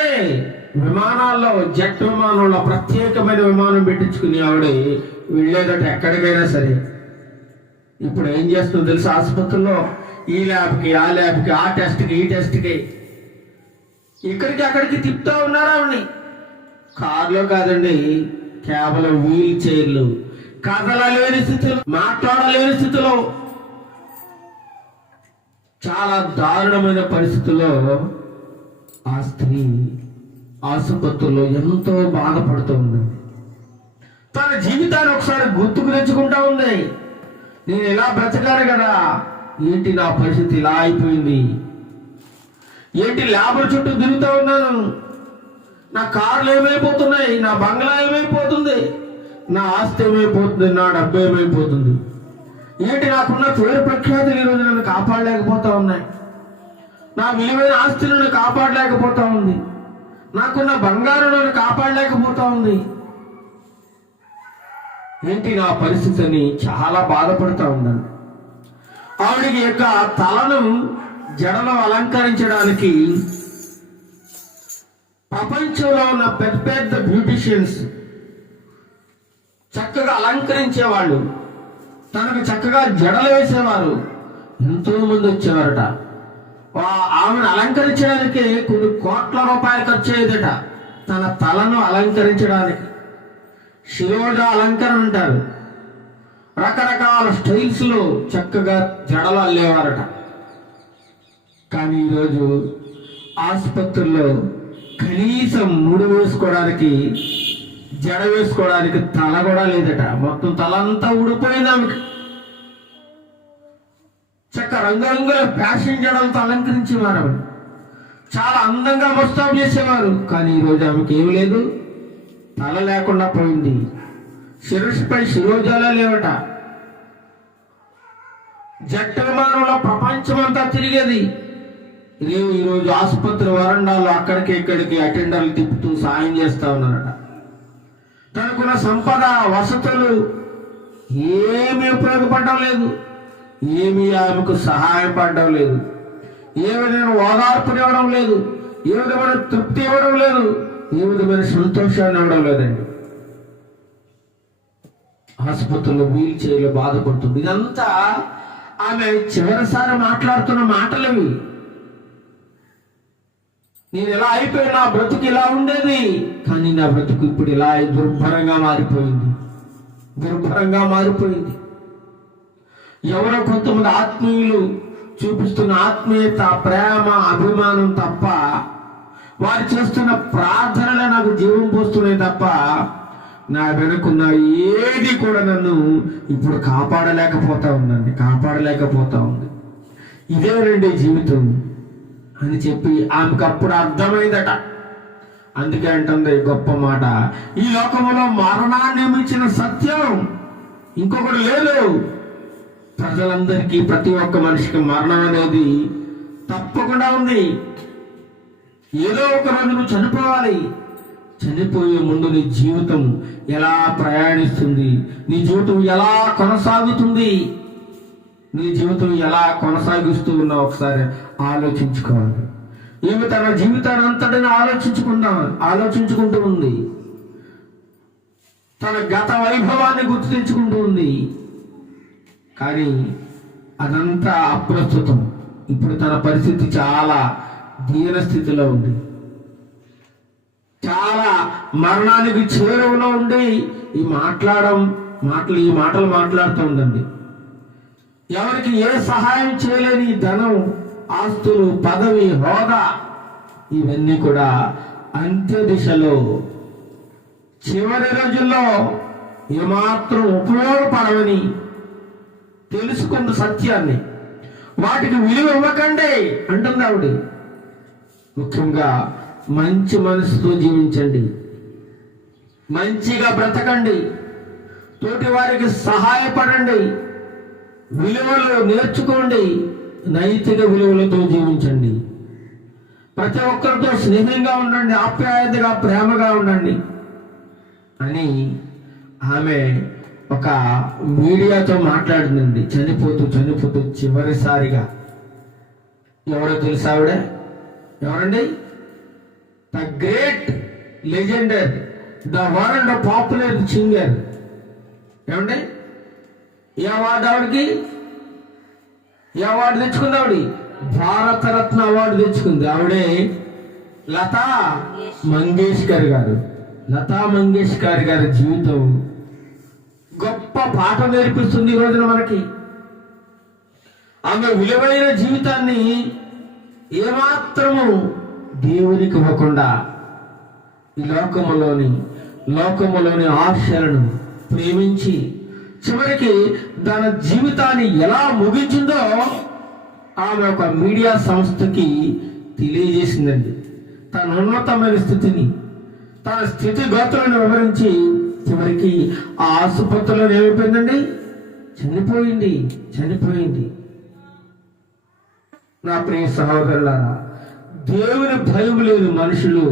విమానాల్లో, జెట్ విమానంలో ప్రత్యేకమైన విమానం పెట్టించుకుని ఆవిడ వెళ్ళేదట ఎక్కడికైనా సరే. ఇప్పుడు ఏం చేస్తుందో తెలుసు? ఆసుపత్రిలో ఈ ల్యాబ్కి, ఆ ల్యాబ్కి, ఆ టెస్ట్కి, ఈ టెస్ట్కి, ఇక్కడికి అక్కడికి తిప్పుతూ ఉన్నారు ఆవిడని. కారులో కాదండి, కేవలం వీల్ చైర్లు, కదలలేని స్థితిలో, మాట్లాడలేని స్థితిలో, చాలా దారుణమైన పరిస్థితుల్లో ఆ స్త్రీ ఆసుపత్రిలో ఎంతో బాధపడుతూ ఉంది. తన జీవితాన్ని ఒకసారి గుర్తుకు తెచ్చుకుంటా ఉంది. నేను ఇలా బ్రతకాను కదా, ఏంటి నా పరిస్థితి ఇలా అయిపోయింది? ఏంటి ల్యాబుల చుట్టూ తిరుగుతూ ఉన్నాను? నా కార్లు ఏమైపోతున్నాయి? నా బంగ్లా ఏమైపోతుంది? నా ఆస్తి ఏమైపోతుంది? నా డబ్బు ఏమైపోతుంది? ఏంటి నాకున్న పేరు ప్రఖ్యాతులు ఈరోజు నన్ను కాపాడలేకపోతా ఉన్నాయి. నా విలువైన ఆస్తులు నన్ను కాపాడలేకపోతా ఉంది. నాకున్న బంగారం నన్ను కాపాడలేకపోతా ఉంది. ఏంటి నా పరిస్థితి అని చాలా బాధపడుతూ ఉన్నాను. ఆవిడికి యొక్క తలను జడలో అలంకరించడానికి ప్రపంచంలో ఉన్న పెద్ద పెద్ద బ్యూటిషియన్స్ చక్కగా అలంకరించేవాళ్ళు, తనకు చక్కగా జడలు వేసేవారు ఎంతో మంది వచ్చేవారట. ఆమెను అలంకరించడానికి కొన్ని కోట్ల రూపాయలు ఖర్చు అయ్యేదట. తన తలను అలంకరించడానికి శిరోజ అలంకరణ అంటారు. రకరకాల స్టైల్స్ లో చక్కగా జడలు అల్లేవారట. కానీ ఈరోజు ఆసుపత్రుల్లో కనీసం ముడి వేసుకోవడానికి, జడ వేసుకోవడానికి తల కూడా లేదట. మొత్తం తల అంతా ఊడిపోయింది ఆమెకి. చక్క రంగురంగుల ఫ్యాషన్ జడలతో అలంకరించేవారు ఆమె. చాలా అందంగా ముస్తాబు చేసేవారు. కానీ ఈరోజు ఆమెకి ఏమి లేదు, తల లేకుండా పోయింది. శిరస్సుపై శిరోజాలే లేవట. జట్టు విమానంలో ప్రపంచమంతా తిరిగేది. ఈరోజు ఆసుపత్రి వరండాలో అక్కడికి ఇక్కడికి అటెండర్లు తిప్పుతూ సాయం చేస్తా ఉన్నారట. తనకున్న సంపద, వసతులు ఏమీ ఉపయోగపడడం లేదు, ఏమీ ఆమెకు సహాయపడడం లేదు. ఏ విధమైన ఓదార్పునివ్వడం లేదు, ఏ విధమైన తృప్తి ఇవ్వడం లేదు, ఏ విధమైన సంతోషాన్ని ఇవ్వడం లేదండి. ఆసుపత్రిలో వీల్ చైర్లో బాధపడుతుంది. ఇదంతా ఆమె చివరిసారి మాట్లాడుతున్న మాటలవి. నేను ఎలా అయిపోయినా నా బ్రతుకు ఇలా ఉండేది, కానీ నా బ్రతుకు ఇప్పుడు ఇలా దుర్భరంగా మారిపోయింది. ఎవరో కొంతమంది ఆత్మీయులు చూపిస్తున్న ఆత్మీయత, ప్రేమ, అభిమానం తప్ప, వారు చేస్తున్న ప్రార్థనలే నాకు జీవం పోస్తున్నాయి తప్ప, నా వెనుకున్న ఏది కూడా నన్ను ఇప్పుడు కాపాడలేకపోతా ఉంది. ఇదే రండి జీవితం అని చెప్పి ఆమెకు అప్పుడు అర్థమైందట. అందుకే అంటుంది గొప్ప మాట, ఈ లోకంలో మరణాన్ని మించిన సత్యం ఇంకొకటి లేదు. ప్రజలందరికీ, ప్రతి ఒక్క మనిషికి మరణం అనేది తప్పకుండా ఉంది. ఏదో ఒక రోజు నువ్వు చనిపోవాలి. చనిపోయే ముందు నీ జీవితం ఎలా ప్రయాణిస్తుంది, నీ జీవితం ఎలా కొనసాగుతుంది, నీ జీవితం ఎలా కొనసాగిస్తూ ఉన్నావు ఒకసారి ఆలోచించుకోవాలి. ఈమె తన జీవితాన్ని అంతటిని ఆలోచించుకుంటూ ఉంది. తన గత వైభవాన్ని గుర్తు తెచ్చుకుంటూ ఉంది. కానీ అదంతా అప్రస్తుతం. ఇప్పుడు తన పరిస్థితి చాలా దీన స్థితిలో ఉంది. చాలా మరణానికి చేరువలో ఉండి ఈ మాటలు మాట్లాడుతూ ఉండండి. ఎవరికి ఏ సహాయం చేయలేని ధనం, ఆస్తులు, పదవి, హోదా ఇవన్నీ కూడా అంత్య దిశలో, చివరి రోజుల్లో ఏమాత్రం ఉపయోగపడవని తెలుసుకున్న సత్యాన్ని వాటికి విలువ ఇవ్వకండి అంటుంది ఆవిడ. ముఖ్యంగా మంచి మనసుతో జీవించండి, మంచిగా బ్రతకండి, తోటి వారికి సహాయపడండి, విలువలు నేర్చుకోండి, నైతిక విలువలతో జీవించండి, ప్రతి ఒక్కరితో స్నేహంగా ఉండండి, ఆప్యాయతగా, ప్రేమగా ఉండండి అని ఆమె ఒక మీడియాతో మాట్లాడింది. చనిపోతూ చివరిసారిగా. ఎవరో తెలుసా ఆవిడ? ఎవరండి? The great Legender, the world popular singer. ఏమండి? ఏ అవార్డు ఆవిడకి? ఏ అవార్డు తెచ్చుకుంది ఆవిడ? భారతరత్న అవార్డు తెచ్చుకుంది. ఆవిడే లతా మంగేష్కర్ గారు. లతా మంగేష్కర్ గారి జీవితం గొప్ప పాఠం నేర్పిస్తుంది ఈ రోజున మనకి. ఆమె విలువైన జీవితాన్ని ఏమాత్రము దేవునికి ఇవ్వకుండా ఈ లోకములోని ఆశలను ప్రేమించి చివరికి తన జీవితాన్ని ఎలా ముగించిందో ఆమె ఒక మీడియా సంస్థకి తెలియజేసిందండి. తన ఉన్నతమైన స్థితిని, తన స్థితిగతులను వివరించి చివరికి ఆ ఆసుపత్రిలో ఏమైపోయిందండి? చనిపోయింది. నా ప్రియ సహోదరులారా, దేవుని భయం లేని మనుషులు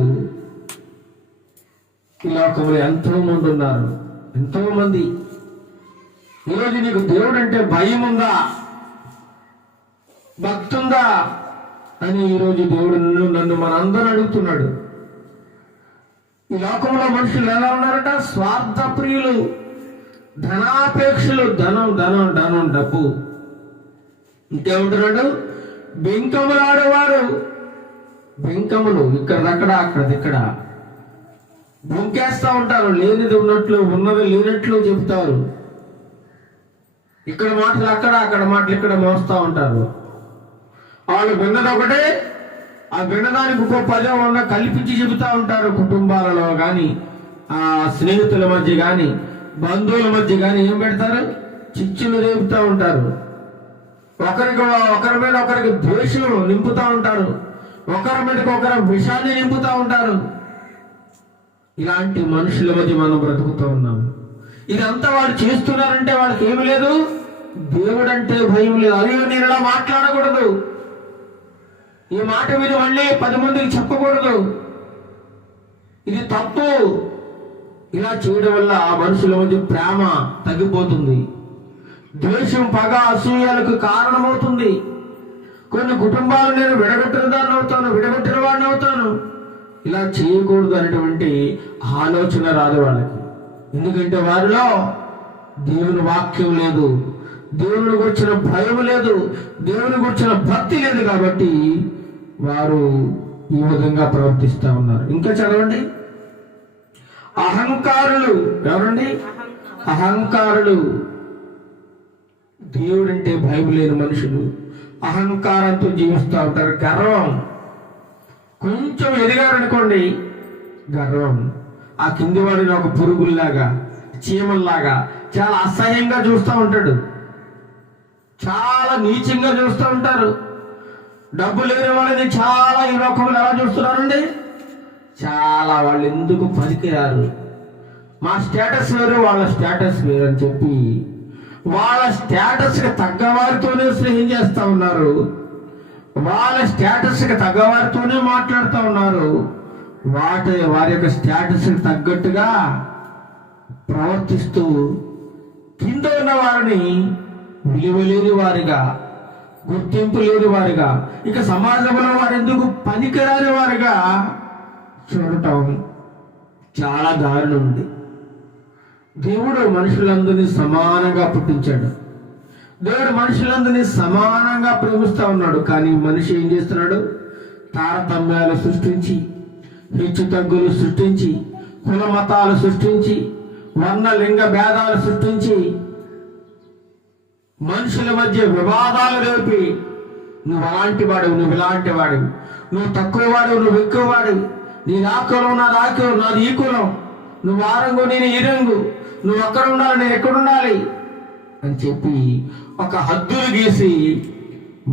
ఈ లోకంలో ఎంతో మంది ఉన్నారు. ఈరోజు నీకు దేవుడు అంటే భయం ఉందా, భక్తి ఉందా అని ఈరోజు దేవుడు నన్ను మనందరూ అడుగుతున్నాడు. ఈ లోకంలో మనుషులు ఎలా ఉన్నారట? స్వార్థ ప్రియులు, ధనాపేక్షలు, ధనం, డబ్బు. ఇంకేమంటున్నాడు? బెంకములు ఆడేవారు. బెంకములు ఇక్కడక్కడ, అక్కడదిక్కడ బొంకేస్తా ఉంటారు. లేనిది ఉన్నట్లు, ఉన్నది లేనట్లు చెప్తారు. ఇక్కడ మాటలు అక్కడ మాటలు ఇక్కడ మోస్తా ఉంటారు. వాళ్ళు విన్నది ఒకటే, ఆ వినడానికి ఇంకో 10 కల్పించి చెబుతా ఉంటారు. కుటుంబాలలో కానీ, ఆ స్నేహితుల మధ్య కానీ, బంధువుల మధ్య కానీ ఏం పెడతారు? చిచ్చులు రేపుతా ఉంటారు. ఒకరి మీద ఒకరికి ద్వేషం నింపుతా ఉంటారు. ఒకరి మీదకి ఒకరి విషాన్ని నింపుతా ఉంటారు. ఇలాంటి మనుషుల మధ్య మనం బ్రతుకుతూ ఉన్నాము. ఇదంతా వాళ్ళు చేస్తున్నారంటే వాళ్ళకి ఏమి లేదు, దేవుడు అంటే భయం లేదు. అయ్యో నేను ఇలా మాట్లాడకూడదు, ఈ మాట మీరు మళ్ళీ 10 మందికి చెప్పకూడదు, ఇది తప్పు. ఇలా చేయడం వల్ల ఆ మనుషుల మధ్య ప్రేమ తగ్గిపోతుంది. ద్వేషం, పగ, అసూయలకు కారణమవుతుంది. కొన్ని కుటుంబాలు నేను విడగొట్టిన దాన్ని అవుతాను, విడగొట్టిన వాడిని అవుతాను. ఇలా చేయకూడదు అనేటువంటి ఆలోచన రాదు వాళ్ళకి. ఎందుకంటే వారిలో దేవుని వాక్యం లేదు, దేవుని గురించిన భయం లేదు, దేవుని గురించిన భక్తి లేదు. కాబట్టి వారు ఈ విధంగా ప్రవర్తిస్తూ ఉన్నారు. ఇంకా చదవండి. అహంకారులు ఎవరండి? అహంకారులు. దేవుడంటే భయం లేని మనుషులు అహంకారంతో జీవిస్తూ ఉంటారు. గర్వం, కొంచెం ఎదిగారనుకోండి గర్వం. ఆ కింది వాడిని ఒక పురుగుల్లాగా, చీమల్లాగా చాలా అసహ్యంగా చూస్తూ ఉంటాడు, చాలా నీచంగా చూస్తూ ఉంటారు. డబ్బు లేని వాళ్ళని చాలా ఈ లోకంలో ఎలా చూస్తున్నారండి? చాలా వాళ్ళు ఎందుకు పనికిరారు, మా స్టేటస్ వేరు వాళ్ళ స్టేటస్ వేరు అని చెప్పి వాళ్ళ స్టేటస్కి తగ్గవారితోనే స్నేహం చేస్తూ ఉన్నారు, వాళ్ళ స్టేటస్కి తగ్గవారితోనే మాట్లాడుతూ ఉన్నారు, వారి యొక్క స్టేటస్కి తగ్గట్టుగా ప్రవర్తిస్తూ కింద ఉన్న వారిని విలువ లేని వారిగా, గుర్తింపు లేని వారిగా, ఇక సమాజంలో వారు ఎందుకు పనికిరాని వారిగా చూడటం చాలా దారుణం ఉంది. దేవుడు మనుషులందరినీ సమానంగా పుట్టించాడు, దేవుడు మనుషులందరినీ సమానంగా ప్రేమిస్తూ ఉన్నాడు. కానీ మనిషి ఏం చేస్తున్నాడు? తారతమ్యాలు సృష్టించి, హెచ్చు తగ్గులు సృష్టించి, కుల మతాలు సృష్టించి, వర్ణ లింగ భేదాలు సృష్టించి, మనుషుల మధ్య వివాదాలు రేపి, నువ్వు అలాంటి వాడివి, నువ్వు ఇలాంటి వాడివి, నువ్వు తక్కువ వాడివి, నువ్వు ఎక్కువ వాడివి, నీ ఆ కులం నాది ఆ కులం, నాది ఈ కులం, నువ్వు ఆ రంగు నేను ఈ రంగు, నువ్వు అక్కడ ఉండాలి నేను ఎక్కడ ఉండాలి అని చెప్పి ఒక హద్దులు గీసి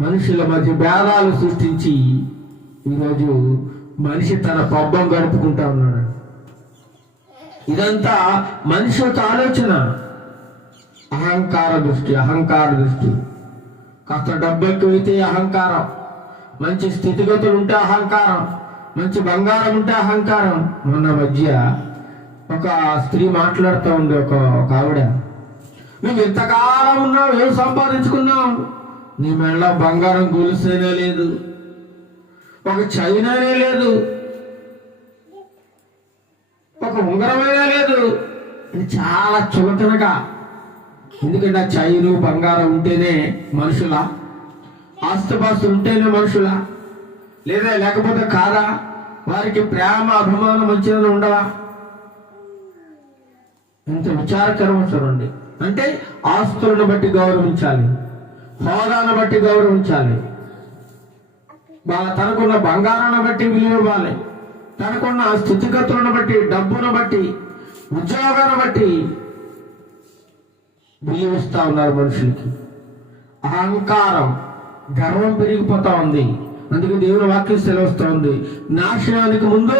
మనుషుల మధ్య భేదాలు సృష్టించి ఈరోజు మనిషి తన పబ్బం గడుపుకుంటా ఉన్నాడు. ఇదంతా మనిషి యొక్క ఆలోచన, అహంకార దృష్టి. కాస్త డబ్బు ఎక్కువైతే అహంకారం, మంచి స్థితిగతులు ఉంటే అహంకారం, మంచి బంగారం ఉంటే అహంకారం. మొన్న మధ్య ఒక స్త్రీ మాట్లాడుతూ ఉంది, ఒక ఆవిడ, నువ్వు ఇంతకాలం ఉన్నావు, ఏం సంపాదించుకున్నావు? నీ మెడలో బంగారం గొలుసైనా లేదు, ఒక చైనానే లేదు, ఒక ఉంగరమైనా లేదు అని చాలా చులకనగా. ఎందుకంటే ఆ చైను బంగారం ఉంటేనే మనుషులా? ఆస్తిపాస్తులు ఉంటేనే మనుషులా? లేదా లేకపోతే కాదా? వారికి ప్రేమ అభిమానం మంచిగా ఉండవా? ఎంత విచారకరం చూడండి. అంటే ఆస్తులను బట్టి గౌరవించాలి, హోదాను బట్టి గౌరవించాలి, తనకున్న బంగారాన్ని బట్టి విలువ ఇవ్వాలి, తనకున్న స్థితిగతులను బట్టి, డబ్బును బట్టి, ఉద్యోగాన్ని బట్టి విలువిస్తూ ఉన్నారు మనుషులకి. అహంకారం, గర్వం పెరిగిపోతా ఉంది. అందుకే దేవుని వాక్యం సెలవుస్తూ ఉంది, నాశనానికి ముందు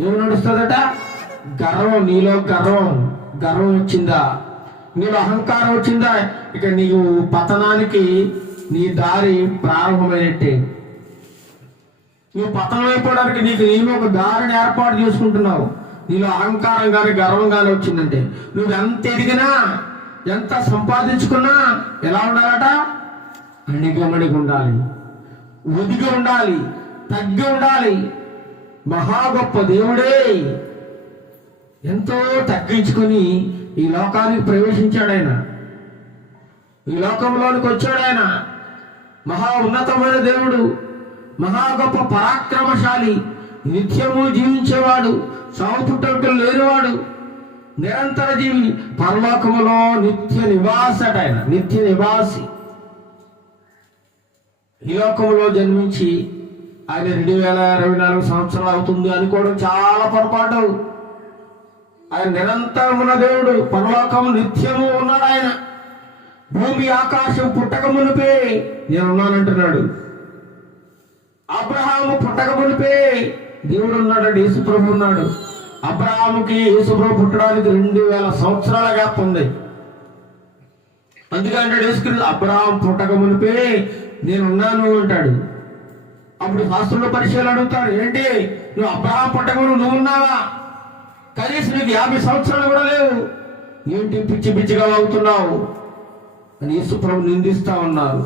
ఏమి నడుస్తుందట? గర్వం. నీలో గర్వం వచ్చిందా, నీలో అహంకారం వచ్చిందా, ఇక నీవు పతనానికి నీ దారి ప్రారంభమైనట్టే. నువ్వు పతనం అయిపోవడానికి నీవు ఒక దారిని ఏర్పాటు చేసుకుంటున్నావు. నీలో అహంకారం కానీ గర్వం కానీ వచ్చిందంటే నువ్వు ఎంత ఎదిగినా, ఎంత సంపాదించుకున్నా ఎలా ఉండాలట? అణిగమణిగి ఉండాలి, ఒదిగి ఉండాలి, తగ్గి ఉండాలి. మహా గొప్ప దేవుడే ఎంతో తగ్గించుకొని ఈ లోకానికి ప్రవేశించాడు. ఆయన ఈ లోకంలోనికి వచ్చాడు. ఆయన మహా ఉన్నతమైన దేవుడు, మహా గొప్ప పరాక్రమశాలి, నిత్యము జీవించేవాడు, సావు పుట్టుకలు లేనివాడు, నిరంతర జీవి, పరలోకములో నిత్య నివాసట. ఆయన నిత్య నివాసి. ఈ లోకంలో జన్మించి ఆయన 2024 సంవత్సరాలు అవుతుంది అనుకోవడం చాలా పొరపాటు. ఆయన నిరంతరమున్న దేవుడు, పరలోకము నిత్యము ఉన్నాడు. ఆయన భూమి ఆకాశం పుట్టక మునిపే నేనున్నానంటున్నాడు. అబ్రహాము పుట్టక మునిపే దేవుడు ఉన్నాడు, యేసుప్రభు ఉన్నాడు. అబ్రహాముకి యేసుప్రభు పుట్టడానికి 2000 సంవత్సరాల గ్యాప్ ఉంది. అందుకంటే యేసుక్రీస్తు అబ్రహాం పుట్టక మునిపే నేనున్నాను అంటాడు. అప్పుడు శాస్త్రంలో పరిచయాలు అడుగుతారు, ఏంటి నువ్వు అబ్రహాం పుట్టక నువ్వు ఉన్నావా? కనీసం నీకు 50 సంవత్సరాలు కూడా లేవు, ఏంటి పిచ్చిగా అవుతున్నావు అని యేసుప్రభు నిందిస్తా ఉన్నారు.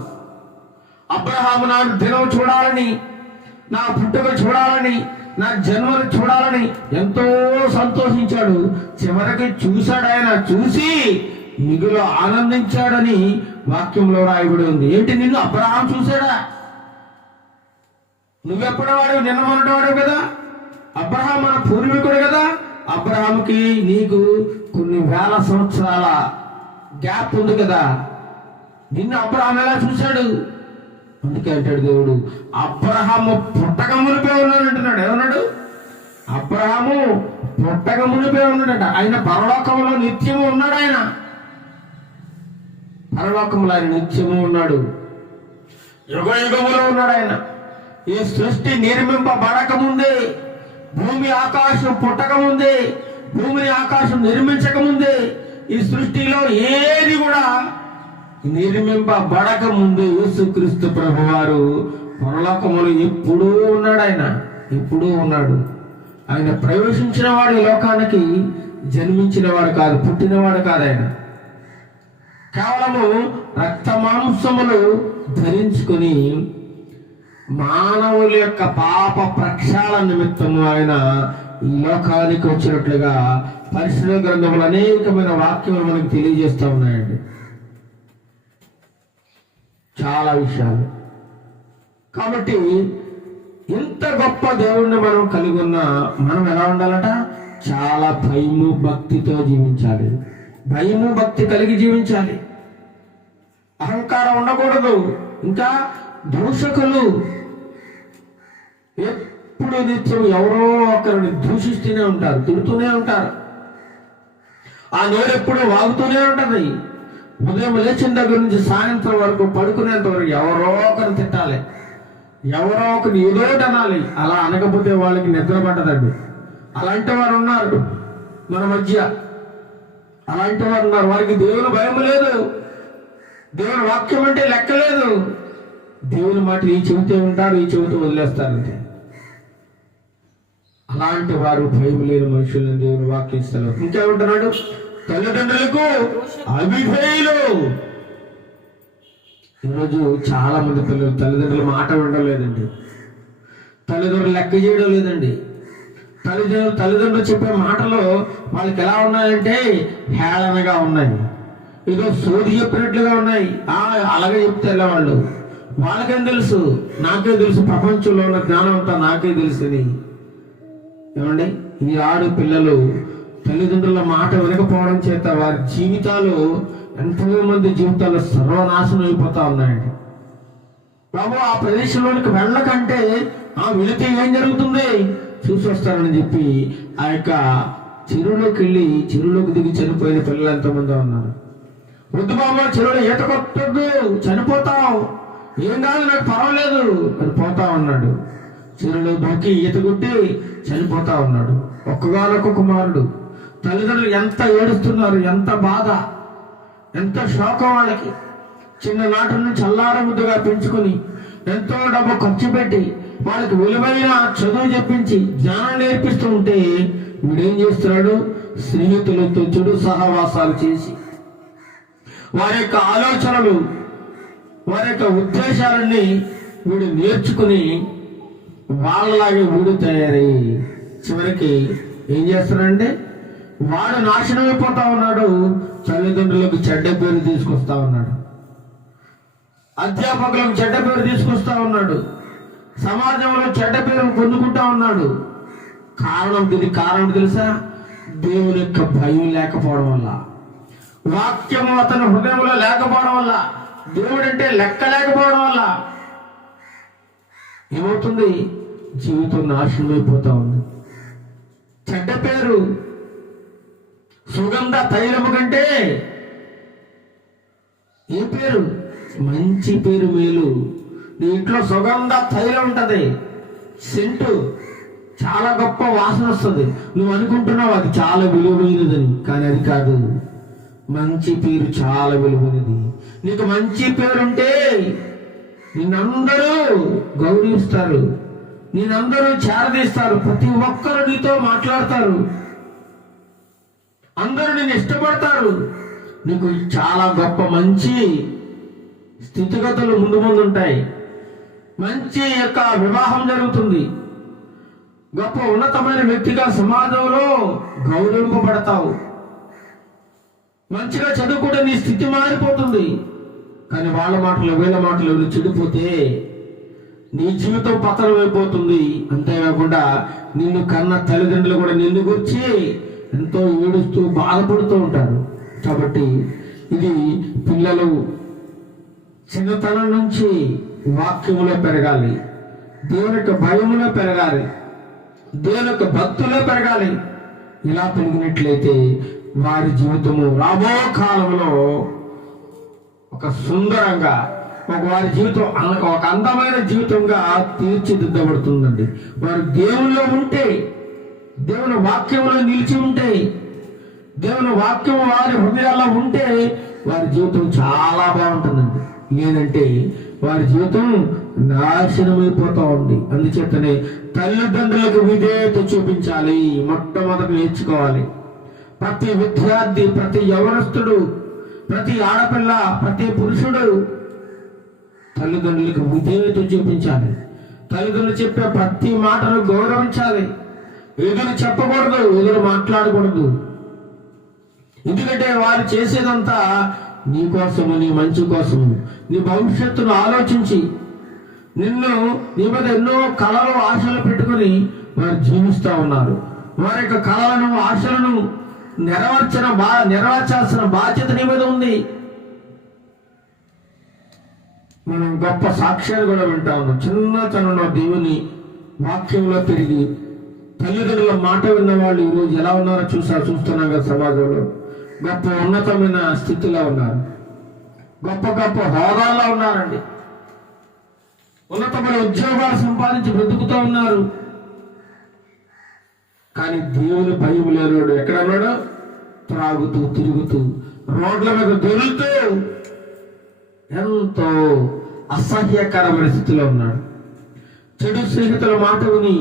అబ్రహాము నా దినం చూడాలని, నా పుట్టుక చూడాలని, నా జన్మను చూడాలని ఎంతో సంతోషించాడు. చివరికి చూశాడు. ఆయన చూసి మిగులు ఆనందించాడని వాక్యంలో రాయబడి ఉంది. ఏంటి, నిన్ను అబ్రహాం చూశాడా? నువ్వెప్పుడు వాడు? నిన్న మొన్నటి వాడు కదా. అబ్రహాం మన పూర్వీకుడు కదా. అబ్రహాంకి నీకు కొన్ని వేల సంవత్సరాల గ్యాప్ ఉంది కదా. నిన్ను అబ్రహాం ఎలా చూశాడు? అందుకే అంటాడు దేవుడు, అబ్రహాము పుట్టక మునిపే ఉన్నాడు అంటున్నాడు. ఏమన్నాడు? అబ్రహాము పుట్టక మునిపే ఉన్నాడట. ఆయన పరలోకంలో నిత్యము ఉన్నాడు. ఆయన పరలోకంలో ఆయన నిత్యము ఉన్నాడు. యుగ యుగములో ఉన్నాడు ఆయన. ఈ సృష్టి నిర్మింపబడక ముందే, భూమి ఆకాశం పుట్టక ముందే, భూమిని ఆకాశం నిర్మించక ముందే, ఈ సృష్టిలో ఏది కూడా నిర్మింపబడక ముందు యేసుక్రీస్తు ప్రభువారు పరలోకములో ఎప్పుడూ ఉన్నాడు. ఆయన ఎప్పుడూ ఉన్నాడు. ఆయన ప్రవేశించిన వాడు ఈ లోకానికి జన్మించిన వాడు కాదు, పుట్టినవాడు కాదు. ఆయన కేవలము రక్త మాంసములు ధరించుకొని మానవుల యొక్క పాప ప్రక్షాళన నిమిత్తము ఆయన ఈ లోకానికి వచ్చినట్లుగా పరిశుద్ధ గ్రంథములు అనేకమైన వాక్యములు మనకు తెలియజేస్తూ ఉన్నాయండి. చాలా విషయాలు. కాబట్టి ఇంత గొప్ప దేవుణ్ణి మనం కలిగి ఉన్నా మనం ఎలా ఉండాలట? చాలా భయము భక్తితో జీవించాలి. భయము భక్తి కలిగి జీవించాలి. అహంకారం ఉండకూడదు. ఇంకా దూషకులు ఎప్పుడు నిత్యం ఎవరో ఒకరిని దూషిస్తూనే ఉంటారు, తిడుతూనే ఉంటారు. ఆ నోరు ఎప్పుడు వాగుతూనే ఉంటది. ఉదయం లేచిన దగ్గర నుంచి సాయంత్రం వరకు పడుకునేంత వరకు ఎవరో ఒకరిని తిట్టాలి, ఎవరో ఒకరిని ఏదోటి అనాలి. అలా అనకపోతే వాళ్ళకి నిద్ర పట్టదండి. అలాంటి వారు ఉన్నారు మన మధ్య. అలాంటి వారు ఉన్నారు. వారికి దేవుని భయం లేదు, దేవుని వాక్యం అంటే లెక్కలేదు. దేవుని మాట ఈ చెబితే ఉంటారు, ఈ చెబితే వదిలేస్తారంతే. అలాంటి వారు భయం లేని మనుషులను దేవుని వాక్యం ఇస్తారు. ఇంకేమంటున్నాడు? తల్లిదండ్రులకు అవిధేయులు. ఈరోజు చాలా మంది పిల్లలు తల్లిదండ్రుల మాట వినడం లేదండి. తల్లిదండ్రులు లెక్క చేయడం లేదండి. తల్లిదండ్రులు చెప్పే మాటలు వాళ్ళకి ఎలా ఉన్నాయంటే హేళనగా ఉన్నాయి, ఏదో సోది చెప్పినట్లుగా ఉన్నాయి. అలాగే చెప్తే ఎలా వాళ్ళు? వాళ్ళకేం తెలుసు? నాకే తెలుసు. ప్రపంచంలో ఉన్న జ్ఞానం అంతా నాకే తెలుసుని. ఏమండి, ఈ ఆడు పిల్లలు తల్లిదండ్రుల మాట వినకపోవడం చేత వారి జీవితాలు, ఎంతో మంది జీవితాలు సర్వనాశనం అయిపోతా ఉన్నాయండి. బాబు, ఆ ప్రదేశంలోనికి వెళ్ళకంటే వెళితే ఏం జరుగుతుంది చూసి వస్తారని చెప్పి ఆ యొక్క చెరువులోకి వెళ్ళి చెరువులోకి దిగి చనిపోయిన పిల్లలు ఎంతోమంది ఉన్నారు. వద్దు బాబు, చెరువులో ఈత కొట్టద్దు, చనిపోతావు, ఏం కాదు, నాకు పర్వాలేదు అని పోతా ఉన్నాడు. చెరువులో దూకి ఈత కొట్టి చనిపోతా ఉన్నాడు. ఒక్కగానొక్క కుమారుడు. తల్లిదండ్రులు ఎంత ఏడుస్తున్నారు, ఎంత బాధ, ఎంత శోకం వాళ్ళకి. చిన్ననాటి నుంచి అల్లార ముద్దుగా పెంచుకొని ఎంతో డబ్బు ఖర్చు పెట్టి వాళ్ళకి విలువైన చదువు చెప్పించి జ్ఞానం నేర్పిస్తూ ఉంటే వీడేం చేస్తున్నాడు? స్నేహితులతో చెడు సహవాసాలు చేసి వారి యొక్క ఆలోచనలు, వారి యొక్క ఉద్దేశాలన్నీ వీడు నేర్చుకుని వాళ్ళలాగే వీడు తయారై చివరికి ఏం చేస్తున్నాడంటే వాడు నాశనం అయిపోతా ఉన్నాడు. తల్లిదండ్రులకు చెడ్డ పేరు తీసుకొస్తా ఉన్నాడు, అధ్యాపకులకు చెడ్డ పేరు తీసుకొస్తా ఉన్నాడు, సమాజంలో చెడ్డ పేరు పొందుకుంటా ఉన్నాడు. కారణం తెలుసా? దేవుని యొక్క భయం లేకపోవడం వల్ల, వాక్యము అతని హృదయంలో లేకపోవడం వల్ల, దేవుడంటే లెక్క లేకపోవడం వల్ల ఏమవుతుంది? జీవితం నాశనం అయిపోతా ఉంది. చెడ్డ పేరు సుగంధ తైలము కంటే ఏ పేరు? మంచి పేరు మేలు. నీ ఇంట్లో సుగంధ తైలం ఉంటది, సెంటు, చాలా గొప్ప వాసన వస్తుంది. నువ్వు అనుకుంటున్నావు అది చాలా విలువైనదని, కానీ అది కాదు. మంచి పేరు చాలా విలువైనది. నీకు మంచి పేరుంటే నిన్నందరూ గౌరవిస్తారు, నిన్నందరూ చేరదీస్తారు, ప్రతి ఒక్కరు నీతో మాట్లాడతారు, అందరూ నిన్ను ఇష్టపడతారు. నీకు చాలా గొప్ప మంచి స్థితిగతులు ముందు ఉంటాయి. మంచి యొక్క వివాహం జరుగుతుంది. గొప్ప ఉన్నతమైన వ్యక్తిగా సమాజంలో గౌరవింపబడతావు. మంచిగా చదువుకుంటే నీ స్థితి మారిపోతుంది. కానీ వాళ్ళ మాటలు వీళ్ళ మాటలు చెడిపోతే నీ జీవితం పతనం అయిపోతుంది. అంతేకాకుండా నిన్ను కన్న తల్లిదండ్రులు కూడా నిన్ను గురించి ఎంతో ఏడుస్తూ బాధపడుతూ ఉంటారు. కాబట్టి ఇది పిల్లలు చిన్నతనం నుంచి వాక్యములో పెరగాలి, దేవుని యొక్క భయములో పెరగాలి, దేవుని యొక్క భక్తులో పెరగాలి. ఇలా పెరిగినట్లయితే వారి జీవితము రాబో కాలంలో ఒక సుందరంగా వారి జీవితం ఒక అందమైన జీవితంగా తీర్చిదిద్దబడుతుందండి. వారు దేవుల్లో ఉంటే, దేవుని వాక్యంలో నిలిచి ఉంటే, దేవుని వాక్యం వారి హృదయాల్లో ఉంటే వారి జీవితం చాలా బాగుంటుందండి. లేదంటే వారి జీవితం నాశనమైపోతా ఉంది. అందుచేతనే తల్లిదండ్రులకు విధేయత చూపించాలి. మొట్టమొదట నేర్చుకోవాలి. ప్రతి విద్యార్థి, ప్రతి యవనస్తుడు, ప్రతి ఆడపిల్ల, ప్రతి పురుషుడు తల్లిదండ్రులకు విధేయత చూపించాలి. తల్లిదండ్రులు చెప్పే ప్రతి మాటను గౌరవించాలి. ఎదురు చెప్పకూడదు, ఎదురు మాట్లాడకూడదు. ఎందుకంటే వారు చేసేదంతా నీ కోసము, నీ మంచి కోసము, నీ భవిష్యత్తును ఆలోచించి నిన్ను నీ మీద ఎన్నో కళలు, ఆశలు పెట్టుకుని వారు జీవిస్తూ ఉన్నారు. వారి యొక్క కళలను, ఆశలను నెరవేర్చాల్సిన బాధ్యత నీ మీద ఉంది. మనం గొప్ప సాక్ష్యాలు కూడా వింటా ఉన్నాం. చిన్నతనంలో దేవుని వాక్యంలో పెరిగి తల్లిదండ్రుల మాట విన్న వాళ్ళు ఈరోజు ఎలా ఉన్నారో చూస్తున్నాం కదా. సమాజంలో గొప్ప ఉన్నతమైన స్థితిలో ఉన్నారు, గొప్ప గొప్ప హోదాలో ఉన్నారండి, ఉన్నతమైన ఉద్యోగాలు సంపాదించి బ్రతుకుతూ ఉన్నారు. కానీ దేవుని భయం లేనివాడు ఎక్కడ ఉన్నాడు? త్రాగుతూ, తిరుగుతూ, రోడ్ల మీద దొరుకుతూ ఎంతో అసహ్యకరమైన స్థితిలో ఉన్నాడు. చెడు స్నేహితుల మాట విని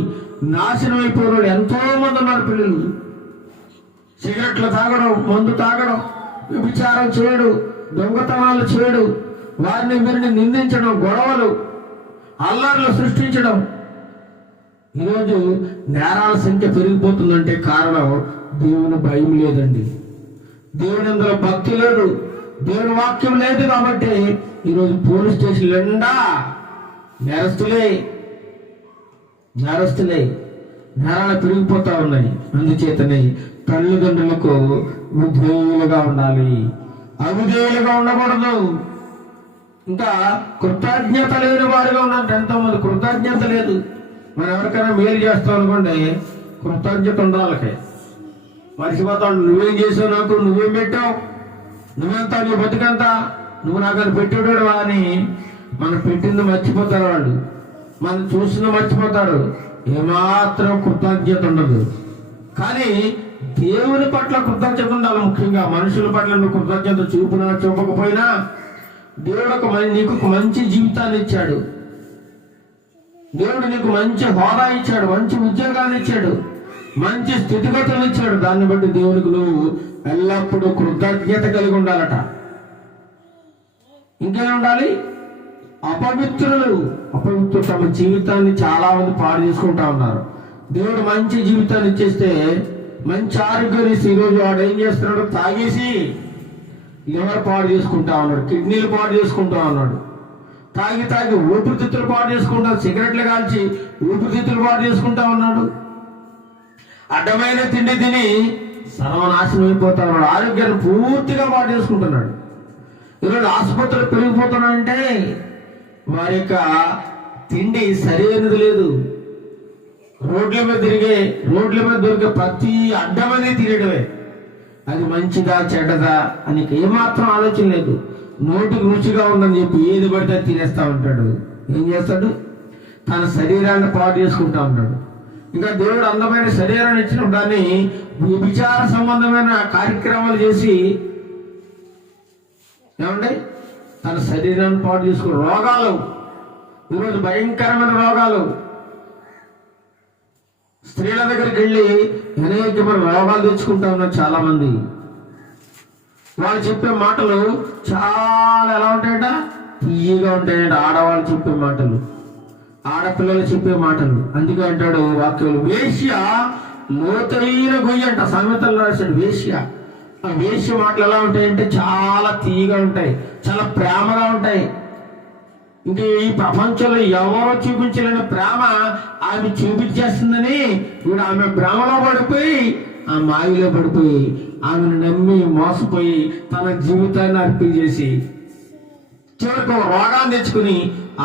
నాశనం అయిపోయిన ఎంతో మంది ఉన్నారు. పిల్లలు సిగరెట్లు తాగడం, మందు తాగడం, వ్యభిచారం చేయడు, దొంగతనాలు చేయడు, వారిని వీరిని నిందించడం, గొడవలు, అల్లర్లు సృష్టించడం. ఈరోజు నేరాల సంఖ్య పెరిగిపోతుందంటే కారణం దేవుని భయం లేదండి. దేవుని అందులో భక్తి లేదు, దేవుని వాక్యం లేదు. కాబట్టి ఈరోజు పోలీస్ స్టేషన్లు నిండా నేరస్తులే, నేరాలు పెరిగిపోతా ఉన్నాయి. అందుచేతనే తల్లిదండ్రులకు విధేయులుగా ఉండాలి, అవిధేయులుగా ఉండకూడదు. ఇంకా కృతజ్ఞత లేని వారిగా ఉన్నట్టు ఎంతోమంది కృతజ్ఞత లేదు. మనం ఎవరికైనా మేలు చేస్తాం అనుకోండి, కృతజ్ఞత ఉండాలి. మర్చిపోతాడు, నువ్వేం చేసావు, నాకు నువ్వేం పెట్టావు, నువ్వెంత, నీ బతుకంతా, నువ్వు నాకు అది పెట్టాడు అని మనం పెట్టింది మర్చిపోతారు వాళ్ళు, మనం చూసింది మర్చిపోతారు. ఏమాత్రం కృతజ్ఞత ఉండదు. కానీ దేవుని పట్ల కృతజ్ఞత ఉండాలి. ముఖ్యంగా మనుషుల పట్ల నువ్వు కృతజ్ఞత చూపకపోయినా దేవుడు నీకు ఒక మంచి జీవితాన్ని ఇచ్చాడు, దేవుడు నీకు మంచి హోదా ఇచ్చాడు, మంచి ఉద్యోగాన్ని ఇచ్చాడు, మంచి స్థితిగతులు ఇచ్చాడు. దాన్ని బట్టి దేవునికి నువ్వు ఎల్లప్పుడూ కృతజ్ఞత కలిగి ఉండాలట. ఇంకేం ఉండాలి? అపవిత్రులు తమ జీవితాన్ని చాలా మంది పాడు చేసుకుంటా ఉన్నారు. దేవుడు మంచి జీవితాన్ని ఇచ్చేస్తే, మంచి ఆరోగ్యం ఇస్తే, ఈరోజు వాడు ఏం చేస్తున్నాడు? తాగేసి లివర్ పాడు చేసుకుంటా ఉన్నాడు, కిడ్నీలు పాడు చేసుకుంటా ఉన్నాడు, తాగి ఊపిరితిత్తులు పాడు చేసుకుంటా, సిగరెట్లు కాల్చి ఊపిరితిత్తులు పాడు చేసుకుంటా ఉన్నాడు, అడ్డమైన తిండి తిని సర్వనాశనం అయిపోతా ఉన్నాడు, ఆరోగ్యాన్ని పూర్తిగా పాడు చేసుకుంటున్నాడు. ఈరోజు ఆసుపత్రులు పెరిగిపోతున్నాయంటే వారి యొక్క తిండి సరైనది లేదు. రోడ్ల మీద దొరికే ప్రతి అడ్డమని తినడమే. అది మంచిదా చెడ్డదా అని ఏమాత్రం ఆలోచన లేదు. నోటికి రుచిగా ఉందని చెప్పి ఏది పడితే తినేస్తా ఉంటాడు. ఏం చేస్తాడు? తన శరీరాన్ని పాడు చేసుకుంటా ఉంటాడు. ఇంకా దేవుడు అందమైన శరీరాన్ని ఇచ్చిన దాన్ని విచార సంబంధమైన కార్యక్రమాలు చేసి ఏమండి తన శరీరాన్ని పాడు చేసుకుని రోగాలు, ఈరోజు భయంకరమైన రోగాలు. స్త్రీల దగ్గరికి వెళ్ళి అనేకమైన రోగాలు తెచ్చుకుంటా ఉన్నారు చాలా మంది. వాళ్ళు చెప్పే మాటలు చాలా ఎలా ఉంటాయంట? తీయగా ఉంటాయంట. ఆడవాళ్ళు చెప్పే మాటలు ఆడపిల్లలు చెప్పే మాటలు. అందుకే అంటాడు వాక్యం, వేశ్య లోతైన గొయ్యి అంట. సామెతలు రాశాడు వేశ్య. ఆ వేశ్య మాటలు ఎలా ఉంటాయంటే చాలా తీయగా ఉంటాయి, చాలా ప్రేమగా ఉంటాయి. ఇంకా ఈ ప్రపంచంలో ఎవరో చూపించలేని ప్రేమ ఆమె చూపించేస్తుందని వీడు ఆమె భ్రమలో పడిపోయి, ఆ మాయలో పడిపోయి, ఆమెను నమ్మి మోసపోయి తన జీవితాన్ని అర్పించేసి చివరికి రోగాన్ని తెచ్చుకుని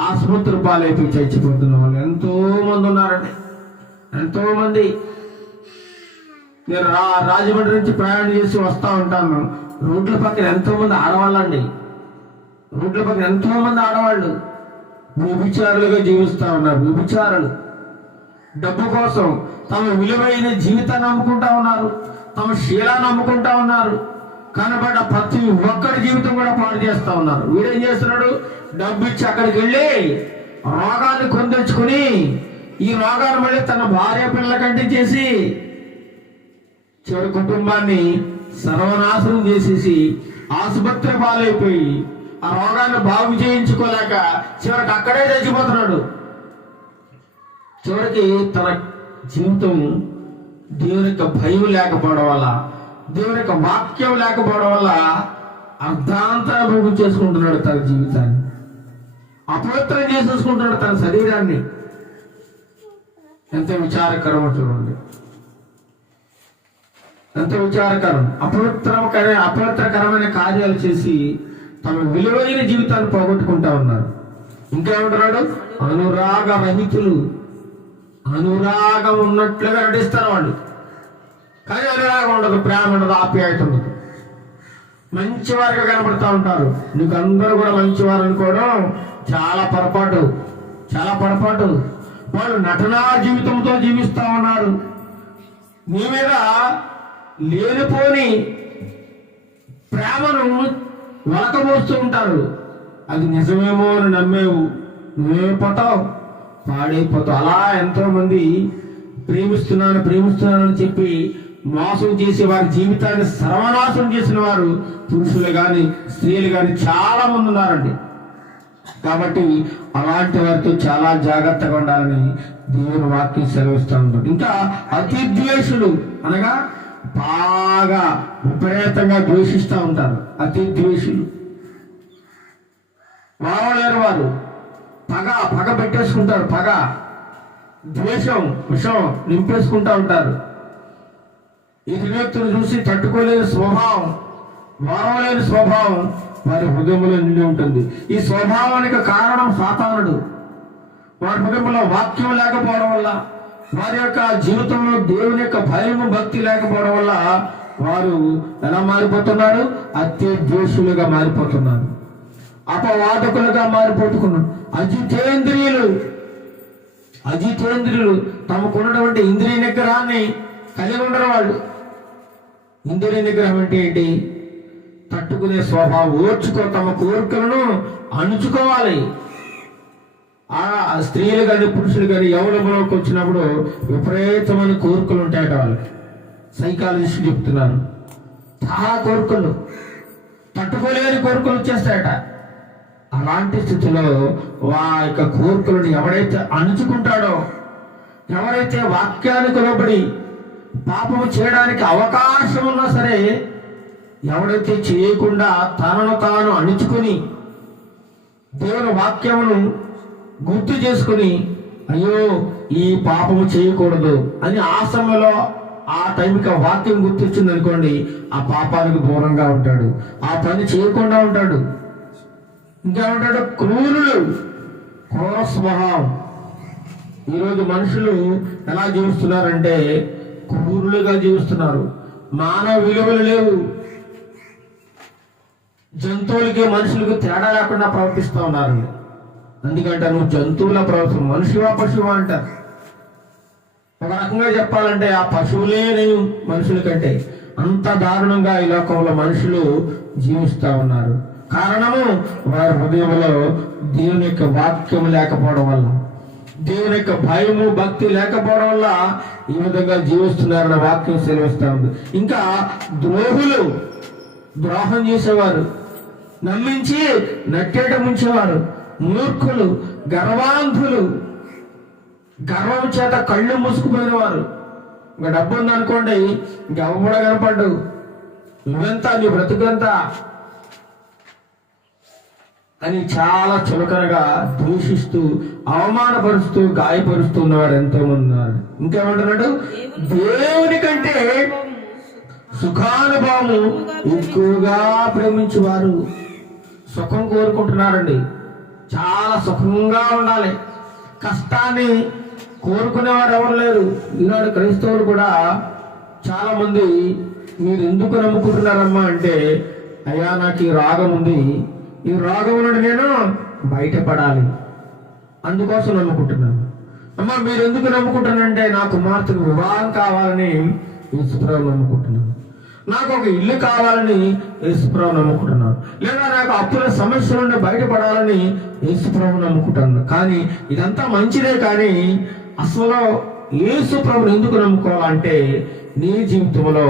ఆసుపత్రి పాలైపోయి చచ్చిపోతున్న వాళ్ళు ఎంతో మంది ఉన్నారండి. ఎంతో మంది. నేను రాజమండ్రి నుంచి ప్రయాణం చేసి వస్తూ ఉంటాను. రోడ్ల పక్కన ఎంతో మంది ఆడవాళ్ళండి. రోడ్ల పక్కన ఎంతో మంది ఆడవాళ్ళు వ్యభిచారులుగా జీవిస్తూ ఉన్నారు. వ్యభిచారులు డబ్బు కోసం తమ విలువైన జీవితాన్ని అమ్ముకుంటా ఉన్నారు, తమ శీలాన్ని అమ్ముకుంటా ఉన్నారు. కనబడ్డ ప్రతి ఒక్కరి జీవితం కూడా పాడు చేస్తా ఉన్నారు. వీడేం చేస్తున్నాడు? డబ్బు ఇచ్చి అక్కడికి వెళ్ళి రోగాన్ని కొందెచ్చుకుని ఈ రోగాన్ని మళ్ళీ తన భార్య పిల్లల కంటే చేసి చివరి కుటుంబాన్ని సర్వనాశనం చేసేసి ఆసుపత్రి పాలైపోయి ఆ రోగాన్ని బాగు చేయించుకోలేక చివరికి అక్కడే చచ్చిపోతున్నాడు. చివరికి తన జీవితం దేవుని యొక్క భయం లేకపోవడం వల్ల, దేవుని యొక్క వాక్యం లేకపోవడం వల్ల అర్ధాంతరం చేసుకుంటున్నాడు. తన జీవితాన్ని అపవిత్రం చేసేసుకుంటున్నాడు, తన శరీరాన్ని. ఎంత విచారకరం చూడండి, ఎంత విచారకరం. అపవిత్రకరమైన కార్యాలు చేసి తమ విలువైన జీవితాన్ని పోగొట్టుకుంటా ఉన్నారు. ఇంకేమంటున్నాడు? అనురాగ రహితులు. అనురాగం ఉన్నట్లుగా నటిస్తారు వాళ్ళు, కానీ అనురాగం ఉండదు, ప్రేమ ఉండదు, ఆప్యాయత ఉండదు. మంచివారిగా కనబడతా ఉంటారు. నీకు అందరూ కూడా మంచివారు అనుకోవడం చాలా పొరపాటు, చాలా పొరపాటు. వాళ్ళు నటనా జీవితంతో జీవిస్తూ ఉన్నారు. నీ మీద లేనిపోని ప్రేమను వలకబోస్తూ ఉంటారు. అది నిజమేమో అని నమ్మేవు, నువ్వేమైపోతావు, పాడైపోతావు. అలా ఎంతో మంది ప్రేమిస్తున్నానని చెప్పి మోసం చేసి వారి జీవితాన్ని సర్వనాశనం చేసిన వారు పురుషులు కానీ స్త్రీలు కానీ చాలా మంది ఉన్నారండి. కాబట్టి అలాంటి వారితో చాలా జాగ్రత్తగా ఉండాలని దేవుని వాక్యం సెలవిస్తూ ఉంటాడు. ఇంకా అతి ద్వేషులు అనగా బాగా విపరీతంగా ద్వేషిస్తూ ఉంటారు. అతి ద్వేషులు వారలేరు వారు. పగ పెట్టేసుకుంటారు. పగ, ద్వేషం, విషం నింపేసుకుంటూ ఉంటారు. ఎదుటి వ్యక్తులు చూసి తట్టుకోలేని స్వభావం, వారలేని స్వభావం వారి హృదయంలో నిండి ఉంటుంది. ఈ స్వభావానికి కారణం సాతానుడు. వారి హృదయంలో వాక్యం లేకపోవడం వల్ల, వారి యొక్క జీవితంలో దేవుని యొక్క భయము భక్తి లేకపోవడం వల్ల వారు ఎలా మారిపోతున్నారు? అత్యద్వేషులుగా మారిపోతున్నారు, అపవాదకులుగా మారిపోతున్నారు. అజితేంద్రియులు తమకున్నటువంటి ఇంద్రియ నిగ్రహాన్ని కలిగి ఉండరు వాళ్ళు. ఇంద్రియ నిగ్రహం అంటే ఏంటి? తట్టుకునే స్వభావం, తమ కోరికలను అణుచుకోవాలి. ఆ స్త్రీలు కానీ పురుషులు కానీ యవ్వనంలోకి వచ్చినప్పుడు విపరీతమైన కోరికలు ఉంటాయట వాళ్ళకి. సైకాలజిస్టులు చెప్తున్నారు, చాలా కోరికలు, తట్టుకోలేని కోరికలు వచ్చేస్తాయట. అలాంటి స్థితిలో యొక్క కోరికలను ఎవడైతే అణుచుకుంటాడో, ఎవరైతే వాక్యానికి లోబడి పాపము చేయడానికి అవకాశం ఉన్నా సరే ఎవడైతే చేయకుండా తనను తాను అణుచుకుని దేవుని వాక్యమును గుర్తు చేసుకుని అయ్యో ఈ పాపము చేయకూడదు అని ఆ సమయంలో ఆ టైంకి ఆ వాక్యం గుర్తొచ్చింది అనుకోండి, ఆ పాపానికి దూరంగా ఉంటాడు, ఆ పని చేయకుండా ఉంటాడు. ఇంకేమంటాడు? క్రూర స్వభావం. ఈరోజు మనుషులు ఎలా జీవిస్తున్నారంటే క్రూరులుగా జీవిస్తున్నారు. మానవ విలువలు లేవు. జంతువులకి మనుషులకు తేడా లేకుండా ప్రవర్తిస్తూ ఉన్నారు. ఎందుకంటే నువ్వు జంతువుల ప్రవర్తన, మనుషువా పశువా అంటారు. ఒక రకంగా చెప్పాలంటే ఆ పశువులే నేను మనుషుల కంటే అంత దారుణంగా ఈ లోకంలో మనుషులు జీవిస్తూ ఉన్నారు. కారణము వారి హృదయంలో దేవుని యొక్క వాక్యం లేకపోవడం వల్ల, దేవుని యొక్క భయము భక్తి లేకపోవడం వల్ల ఈ విధంగా జీవిస్తున్నారన్న వాక్యం సెలవిస్తూ ఉంది. ఇంకా ద్రోహులు, ద్రోహం చేసేవారు, నమ్మించి నట్టేట ముంచేవారు, మూర్ఖులు, గర్వాంధులు, గర్వం చేత కళ్ళు మూసుకుపోయిన వారు. ఇంకా డబ్బు ఉందనుకోండి, ఇంకెవ్వ కూడా కనపడ్డు. నువ్వెంత, నీ బ్రతుకంతా అని చాలా చులకనగా దూషిస్తూ, అవమానపరుస్తూ, గాయపరుస్తూ ఉన్నవారు ఎంతో మంది ఉన్నారు. ఇంకేమంటున్నాడు? దేవుని కంటే సుఖానుభవము ఎక్కువగా ప్రేమించేవారు. సుఖం కోరుకుంటున్నారండి, చాలా సుఖంగా ఉండాలి. కష్టాన్ని కోరుకునేవారు ఎవరు లేరు. ఈనాడు క్రైస్తవులు కూడా చాలా మంది, మీరు ఎందుకు నమ్ముకుంటున్నారమ్మా అంటే, అయ్యా నాకు ఈ రోగం ఉంది, ఈ రోగం నుండి నేను బయటపడాలి, అందుకోసం నమ్ముకుంటున్నాను. అమ్మ మీరు ఎందుకు నమ్ముకుంటున్నానంటే, నా కుమార్తెకు వివాహం కావాలని యేసుప్రభువు నమ్ముకుంటున్నాను, నాకు ఒక ఇల్లు కావాలని యేసుప్రభువు నమ్ముకుంటున్నాను, లేదా నాకు అప్పుల సమస్యల నుండి బయటపడాలని యేసుప్రభువు నమ్ముకుంటున్నాను. కానీ ఇదంతా మంచిదే, కానీ అసలు యేసుప్రభువుని ఎందుకు నమ్ముకోవాలంటే, నీ జీవితంలో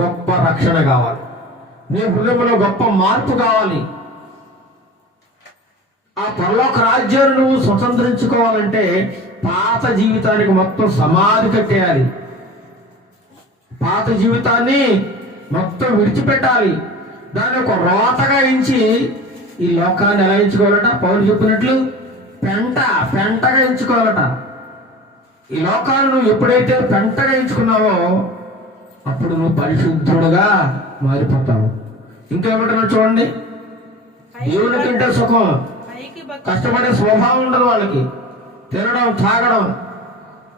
గొప్ప రక్షణ కావాలి, నీ హృదయంలో గొప్ప మార్పు కావాలి. ఆ పరలోక రాజ్యాన్ని నువ్వు స్వతంత్రించుకోవాలంటే పాత జీవితానికి మొత్తం సమాధి కట్టేయాలి, పాత జీవితాన్ని మొత్తం విడిచిపెట్టాలి, దాన్ని ఒక రోతగా ఎంచి ఈ లోకాన్ని ఎలా ఎంచుకోవాలట? పౌలు చెప్పినట్లు పెంటగా ఎంచుకోవాలట. ఈ లోకాన్ని నువ్వు ఎప్పుడైతే పెంటగా ఎంచుకున్నావో అప్పుడు నువ్వు పరిశుద్ధుడుగా మారిపోతావు. ఇంకేమంటున్నావు చూడండి, దేవుని కంటే సుఖం. కష్టపడే స్వభావం ఉండదు వాళ్ళకి, తినడం తాగడం.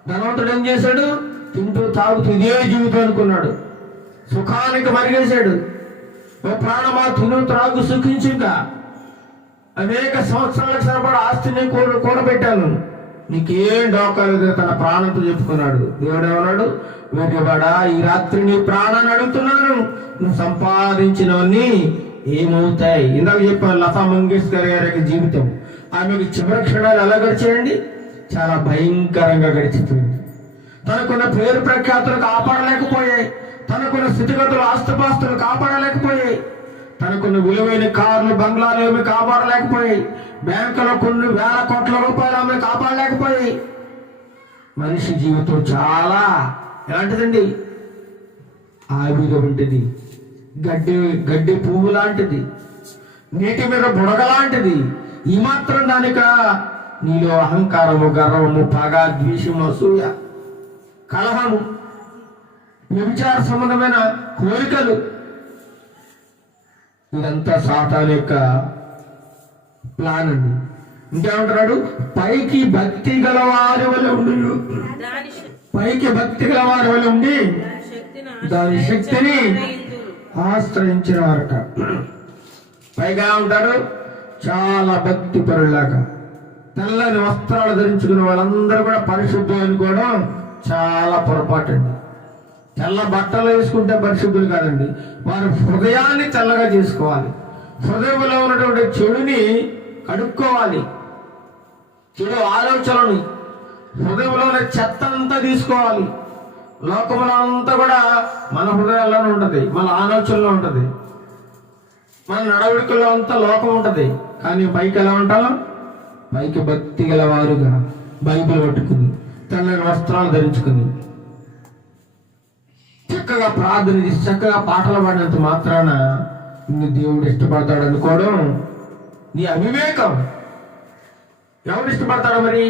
ధనవంతుడు ఏం చేశాడు? తింటూ తాగుతూ ఇదే జీవితం అనుకున్నాడు, సుఖానికి మరిగేశాడు. ఓ ప్రాణమా తిను త్రాగు సుఖించుగా, అనేక సంవత్సరాలకు సరిపడా ఆస్తిని కూడబెట్టాను, నీకేం డోకాలేదు, తన ప్రాణంతో చెప్పుకున్నాడు. దేవుడు ఏమన్నాడు? వెర్రివాడా, ఈ రాత్రి నీ ప్రాణాన్ని అడుగుతున్నాను, నువ్వు సంపాదించినవన్నీ ఏమవుతాయి? ఇందాక చెప్పాను, లతా మంగేష్కర్ గారి జీవితం, ఆమెకు చివరి క్షణాలు ఎలా గడిచేయండి? చాలా భయంకరంగా గడిచిపోయింది. తనకున్న పేరు ప్రఖ్యాతులు కాపాడలేకపోయాయి, తనకున్న స్థితిగతులు ఆస్తుపాస్తులు కాపాడలేకపోయాయి, తనకున్న విలువైన కార్లు బంగ్లాలు ఏమి కాపాడలేకపోయాయి, బ్యాంకులో కొన్ని వేల కోట్ల రూపాయలు ఆమె కాపాడలేకపోయాయి. మనిషి జీవితం చాలా ఎలాంటిదండి? ఆవిరి ఉంటుంది, గడ్డి పువ్వు లాంటిది, నీటి మీద బుడగ లాంటిది. ఈ మాత్రం దానిక నీలో అహంకారము, గర్వము, పగ, ద్వేషము, అసూయ, కలహము, వ్యభిచార సంబంధమైన కోరికలు, ఇదంతా సాతాను యొక్క ప్లాన్ అండి. ఇంకేమంటున్నాడు? పైకి భక్తి గల వారి వల్ల ఉండి, దాని శక్తిని ఆశ్రయించిన వారట. పైగా ఉంటారు చాలా భక్తి పరులాగా, తెల్లని వస్త్రాలు ధరించుకున్న వాళ్ళందరూ కూడా పరిశుద్ధులు అనుకోవడం చాలా పొరపాటు అండి. తెల్ల బట్టలు వేసుకుంటే పరిశుద్ధులు కాదండి, వారి హృదయాన్ని తెల్లగా చేసుకోవాలి, హృదయంలో ఉన్నటువంటి చెడుని కడుక్కోవాలి, చెడు ఆలోచనలు, హృదయంలో ఉన్న చెత్త అంతా తీసుకోవాలి. లోకంలో అంతా కూడా మన హృదయాల్లోనే ఉంటుంది, మన ఆలోచనలో ఉంటుంది, మన నడవడికల్లో అంతా లోకం ఉంటుంది. కానీ పైకి ఎలా ఉంటాం? పైకి భక్తి గల వారుగా, బైబిల్ పట్టుకుని, తెల్లని వస్త్రాలు ధరించుకుని, చక్కగా ప్రార్థన చేసి, చక్కగా పాటలు పాడినంత మాత్రాన నీ దేవుడు ఇష్టపడతాడు అనుకోవడం నీ అవివేకం. ఎవరు ఇష్టపడతాడు మరి?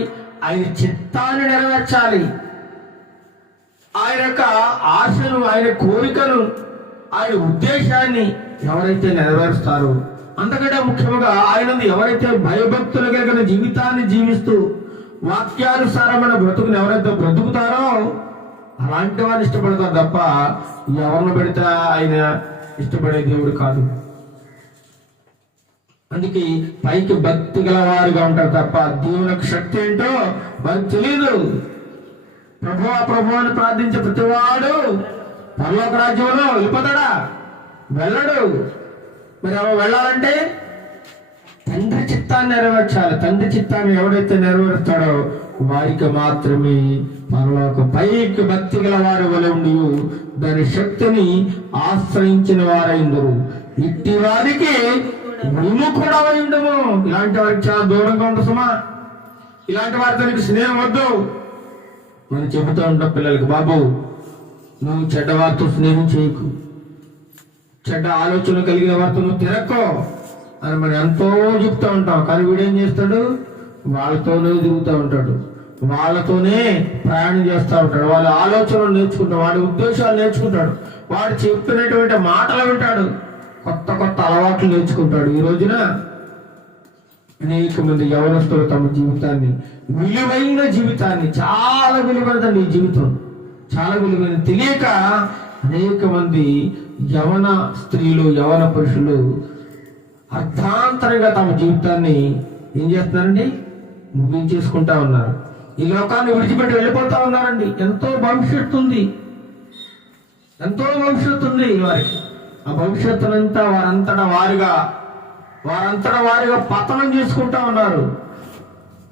ఆయన చిత్తాన్ని నెరవేర్చాలి, ఆయన యొక్క ఆశను, ఆయన కోరికను, ఆయన ఉద్దేశాన్ని ఎవరైతే నెరవేరుస్తారో, అంతకంటే ముఖ్యంగా ఆయన ఎవరైతే భయభక్తులు కలిగిన జీవితాన్ని జీవిస్తూ వాక్యానుసారమైన బ్రతుకుని ఎవరైతే బ్రతుకుతారో అలాంటి వారిని ఇష్టపడతారు తప్ప ఎవరిని పెడితే ఆయన ఇష్టపడే దేవుడు కాదు. అందుకే పైకి భక్తి గల వారుగా ఉంటారు తప్ప దేవునికి శక్తి ఏంటో వారికి తెలియదు. ప్రభు అని ప్రార్థించే ప్రతివాడు పరలోక రాజ్యంలో వెళ్ళిపోతాడా? వెళ్ళడు. మరి అవ వెళ్ళాలంటే తండ్రి చిత్తాన్ని నెరవేర్చాలి. తండ్రి చిత్తాన్ని ఎవడైతే నెరవేరుస్తాడో వారికి మాత్రమే పరలోక. పైకి భక్తి గల వారి వలె ఉండి దాని శక్తిని ఆశ్రయించిన వారైందరు, ఇట్టి వారికి విముఖుడవై ఉండము. ఇలాంటి వారికి చాలా దూరంగా ఉండు సుమా. ఇలాంటి వారితో నీకు స్నేహం వద్దు. మనం చెబుతూ ఉంటాం పిల్లలకి, బాబు నువ్వు చెడ్డవారితో స్నేహం చేయకు, చెడ్డ ఆలోచన కలిగిన వారితో నువ్వు తిరక్కో అని మనం ఎంతో చెప్తూ ఉంటాం. కానీ వీడేం చేస్తాడు? వాళ్ళతోనే తిరుగుతూ ఉంటాడు, వాళ్ళతోనే ప్రయాణం చేస్తూ ఉంటాడు, వాళ్ళ ఆలోచనలు నేర్చుకుంటాడు, వాడి ఉద్దేశాలు నేర్చుకుంటాడు, వాడు చెప్తున్నటువంటి మాటలు వింటాడు, కొత్త కొత్త అలవాట్లు నేర్చుకుంటాడు. ఈ రోజున అనేక మంది యవనస్తులు తమ జీవితాన్ని, విలువైన జీవితాన్ని, చాలా విలువైనదండి ఈ జీవితం, చాలా విలువైన తెలియక అనేక మంది యవన స్త్రీలు, యవన పురుషులు అర్థాంతరంగా తమ జీవితాన్ని ఏం చేస్తున్నారండి? ముగించేసుకుంటా ఉన్నారు. ఈ లోకాన్ని విడిచిపెట్టి వెళ్ళిపోతా ఉన్నారండి. ఎంతో భవిష్యత్తు ఉంది, ఎంతో భవిష్యత్తు ఉంది వారికి. ఆ భవిష్యత్తునంతా వారంతటా వారిగా పతనం చేసుకుంటా ఉన్నారు.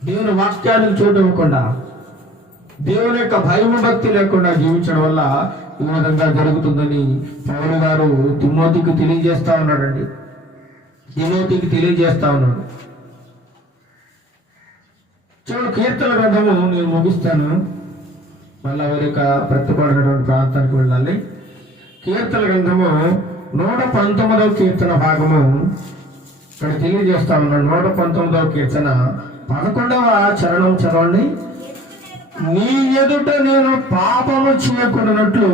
దేవుని వాక్యానికి చోటు ఇవ్వకుండా, దేవుని యొక్క భయము భక్తి లేకుండా జీవించడం వల్ల ఈ విధంగా జరుగుతుందని పౌలు గారు తిమోతికి తెలియజేస్తా ఉన్నాడండి. తిమోతికి తెలియజేస్తా ఉన్నాడు. చూడు, కీర్తన గ్రంథము నేను ముగిస్తాను, మళ్ళా వేరొక ప్రతిపాడినటువంటి ప్రాంతానికి వెళ్ళాలి. కీర్తన గ్రంథము 119వ కీర్తన భాగము ఇక్కడ తెలియజేస్తా ఉన్నాడు. 119వ కీర్తన 11వ చరణం చదవండి. నీ ఎదుట నేను పాపము చేయకుండానట్లు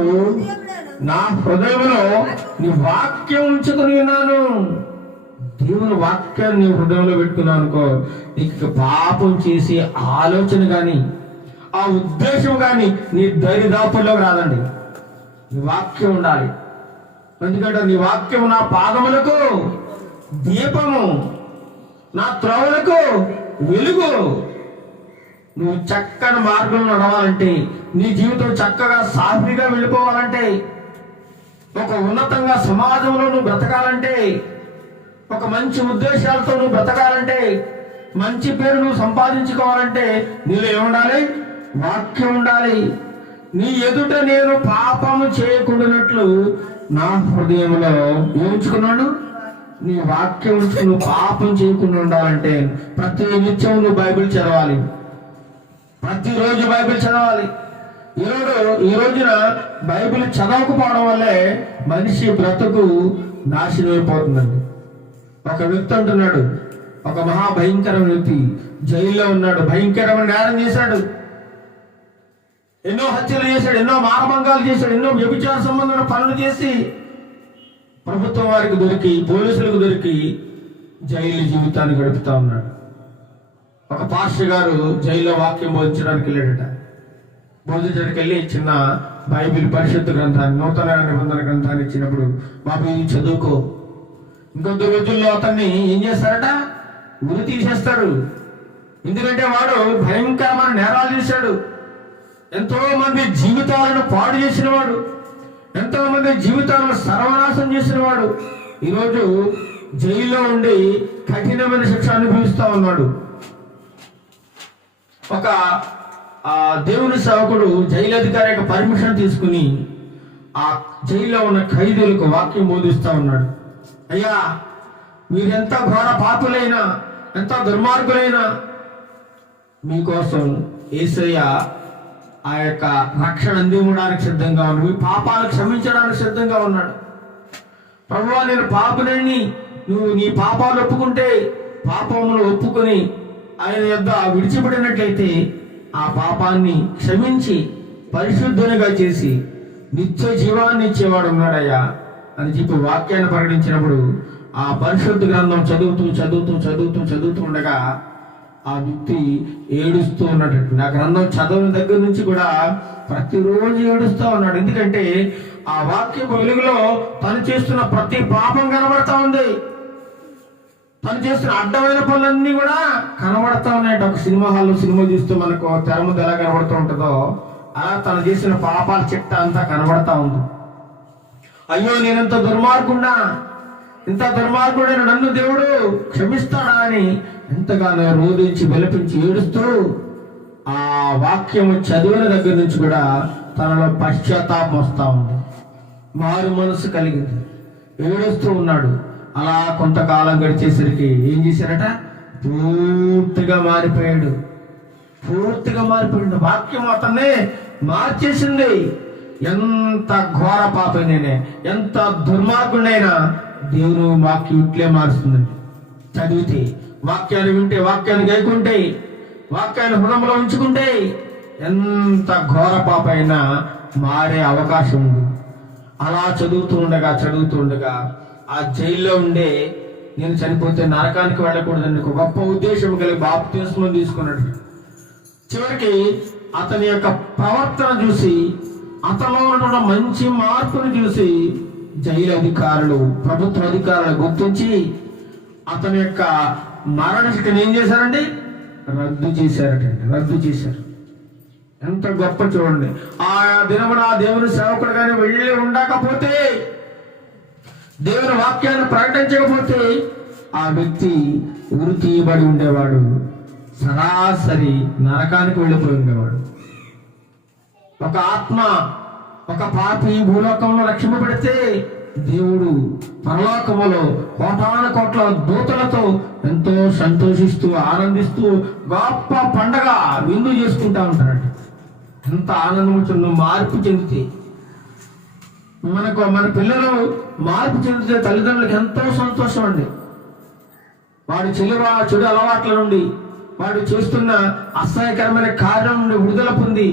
నా హృదయంలో నీ వాక్యం ఉంచుకుని ఉన్నాను. దేవుని వాక్యాన్ని నీ హృదయంలో పెట్టుకున్నావు అనుకో, నీకు పాపం చేసే ఆలోచన కానీ ఆ ఉద్దేశం కానీ నీ దరిదాపుల్లోకి రాదండి. నీ వాక్యం ఉండాలి. ఎందుకంటే నీ వాక్యం నా పాదములకు దీపము, నా త్రోవలకు వెలుగు. నువ్వు చక్కని మార్గంలో నడవాలంటే, నీ జీవితం చక్కగా సాఫీగా వెళ్ళిపోవాలంటే, ఒక ఉన్నతంగా సమాజంలో నువ్వు బ్రతకాలంటే, ఒక మంచి ఉద్దేశాలతో నువ్వు బ్రతకాలంటే, మంచి పేరు నువ్వు సంపాదించుకోవాలంటే నీలో ఏముండాలి? వాక్యం ఉండాలి. నీ ఎదుట నేను పాపము చేయకుండానట్లు నా హృదయంలో ఉంచుకున్నాడు. నీ వాక్యం ఉంచుకుని నువ్వు పాపం చేయకుండా ఉండాలంటే ప్రతి నిత్యం నువ్వు బైబిల్ చదవాలి, ప్రతిరోజు బైబిల్ చదవాలి. ఈ రోజున బైబిల్ చదవకపోవడం వల్లే మనిషి బ్రతుకు నాశనం అయిపోతుందండి. ఒక వ్యక్తి అంటున్నాడు, ఒక మహాభయంకరమైన వ్యక్తి జైల్లో ఉన్నాడు, భయంకరమైన నేరం చేశాడు, ఎన్నో హత్యలు చేశాడు, ఎన్నో మానభంగాలు చేశాడు, ఎన్నో వ్యభిచార సంబంధమైన పనులు చేసి ప్రభుత్వం వారికి దొరికి, పోలీసులకు దొరికి జైలు జీవితాన్ని గడుపుతా ఉన్నాడు. ఒక పాస్టర్ గారు జైల్లో వాక్యం బోధించడానికి వెళ్ళాడట. బోధించడానికి వెళ్ళి చిన్న బైబిల్ పరిశుద్ధ గ్రంథాన్ని, నూతన నిబంధన గ్రంథాన్ని ఇచ్చినప్పుడు, బాబు ఇది చదువుకో. ఇంకొద్ది రోజుల్లో అతన్ని ఏం చేస్తారట? ఉరి తీసేస్తారు. ఎందుకంటే వాడు భయంకరమైన నేరాలు చేశాడు, ఎంతో మంది జీవితాలను పాడు చేసిన వాడు, ఎంతో మంది జీవితాలను సర్వనాశం చేసిన వాడు ఈరోజు జైల్లో ఉండి కఠినమైన శిక్ష అనుభవిస్తా ఉన్నాడు. ఒక దేవుని సేవకుడు జైలు అధికారి యొక్క పర్మిషన్ తీసుకుని ఆ జైల్లో ఉన్న ఖైదీలకు వాక్యం బోధిస్తా ఉన్నాడు. అయ్యా, మీరెంత ఘోర పాపులైనా, ఎంత దుర్మార్గులైనా, మీకోసం యేసయ్య ఆ యొక్క రక్షణ అందించడానికి సిద్ధంగా ఉన్నాడు, మీ పాపాలను క్షమించడానికి సిద్ధంగా ఉన్నాడు. ప్రభువా, నేను పాపనని నువ్వు నీ పాపాలు ఒప్పుకుంటే, పాపములు ఒప్పుకొని ఆయన యొద్ద విడిచిపెట్టినట్లయితే ఆ పాపాన్ని క్షమించి పరిశుద్ధునిగా చేసి నిత్య జీవాన్ని ఇచ్చేవాడు ఉన్నాడయ్యా అని చెప్పి వాక్యాన్ని ప్రకటించినప్పుడు ఆ పరిశుద్ధ గ్రంథం చదువుతూ ఉండగా ఆ వ్యక్తి ఏడుస్తూ ఉన్నాడు. ఆ గ్రంథం చదవని దగ్గర నుంచి కూడా ప్రతిరోజు ఏడుస్తూ ఉన్నాడు. ఎందుకంటే ఆ వాక్యపు వెలుగులో తను చేస్తున్న ప్రతి పాపం కనబడతా ఉంది, తను చేస్తున్న అడ్డమైన పనులన్నీ కూడా కనబడతా ఉన్నాయి. ఒక సినిమా హాల్లో సినిమా చూస్తూ మనకు తెర ముందు ఎలా కనబడుతూ ఉంటుందో అలా తను చేసిన పాపాల చిట్ట అంతా కనబడతా ఉంది. అయ్యో, నేనెంత దుర్మార్గున్నా, ఇంత దుర్మార్గుడైన నన్ను దేవుడు క్షమిస్తాడా అని ఎంతగానో రోధించి విలపించి ఏడుస్తూ ఆ వాక్యము చదివిన దగ్గర నుంచి కూడా తనలో పశ్చాత్తాపం వస్తూ ఉంది, మారు మనసు కలిగింది, ఏడుస్తూ ఉన్నాడు. అలా కొంతకాలం గడిచేసరికి ఏం చేశారట? పూర్తిగా మారిపోయాడు. పూర్తిగా మారిపోయింది. వాక్యం అతన్ని మార్చేసింది. ఎంత ఘోర పాపైనా, ఎంత దుర్మార్గుడైనా దేవుని వాక్యం ఇట్లే మారుస్తుందండి. చదివితే, వాక్యాన్ని వింటే, వాక్యాన్ని గైకుంటే, వాక్యాన్ని హృదయంలో ఉంచుకుంటే ఎంత ఘోర పాప అయినా మారే అవకాశం ఉంది. అలా చదువుతూ ఉండగా ఆ జైల్లో ఉండే, నేను చనిపోతే నరకానికి వెళ్ళకూడదని ఒక గొప్ప ఉద్దేశం కలిగి బాప్తిస్మం తీసుకున్నాడు. చివరికి అతని యొక్క ప్రవర్తన చూసి, అతనిలో ఉన్నటువంటి మంచి మార్పును చూసి జైలు అధికారులు, ప్రభుత్వ అధికారులు గుర్తించి అతని యొక్క మరణ శిక్షను ఏం చేశారండి? రద్దు చేశారు. ఎంత గొప్ప చూడండి. ఆ దినమున ఆ దేవుని సేవకుడు కానీ వెళ్ళి ఉండకపోతే, దేవుని వాక్యాన్ని ప్రకటించకపోతే ఆ వ్యక్తి ఉరి తీయబడి ఉండేవాడు. సరాసరి నరకానికి వెళ్ళిపోయి ఉండేవాడు. ఒక ఆత్మ, ఒక పాపి భూలోకంలో రక్షింపబడితే దేవుడు పరలోకములో కోటాను కోట్ల దూతలతో ఎంతో సంతోషిస్తూ ఆనందిస్తూ గొప్ప పండగ విందు చేసుకుంటా ఉంటాడు. ఎంత ఆనందం వచ్చిందో మార్పు చెందితే. మన పిల్లలు మార్పు చెందితే తల్లిదండ్రులకు ఎంతో సంతోషం అండి. వాడు చెడు అలవాట్ల నుండి, వాడు చేస్తున్న అసహ్యకరమైన కార్యం నుండి విడుదల పొంది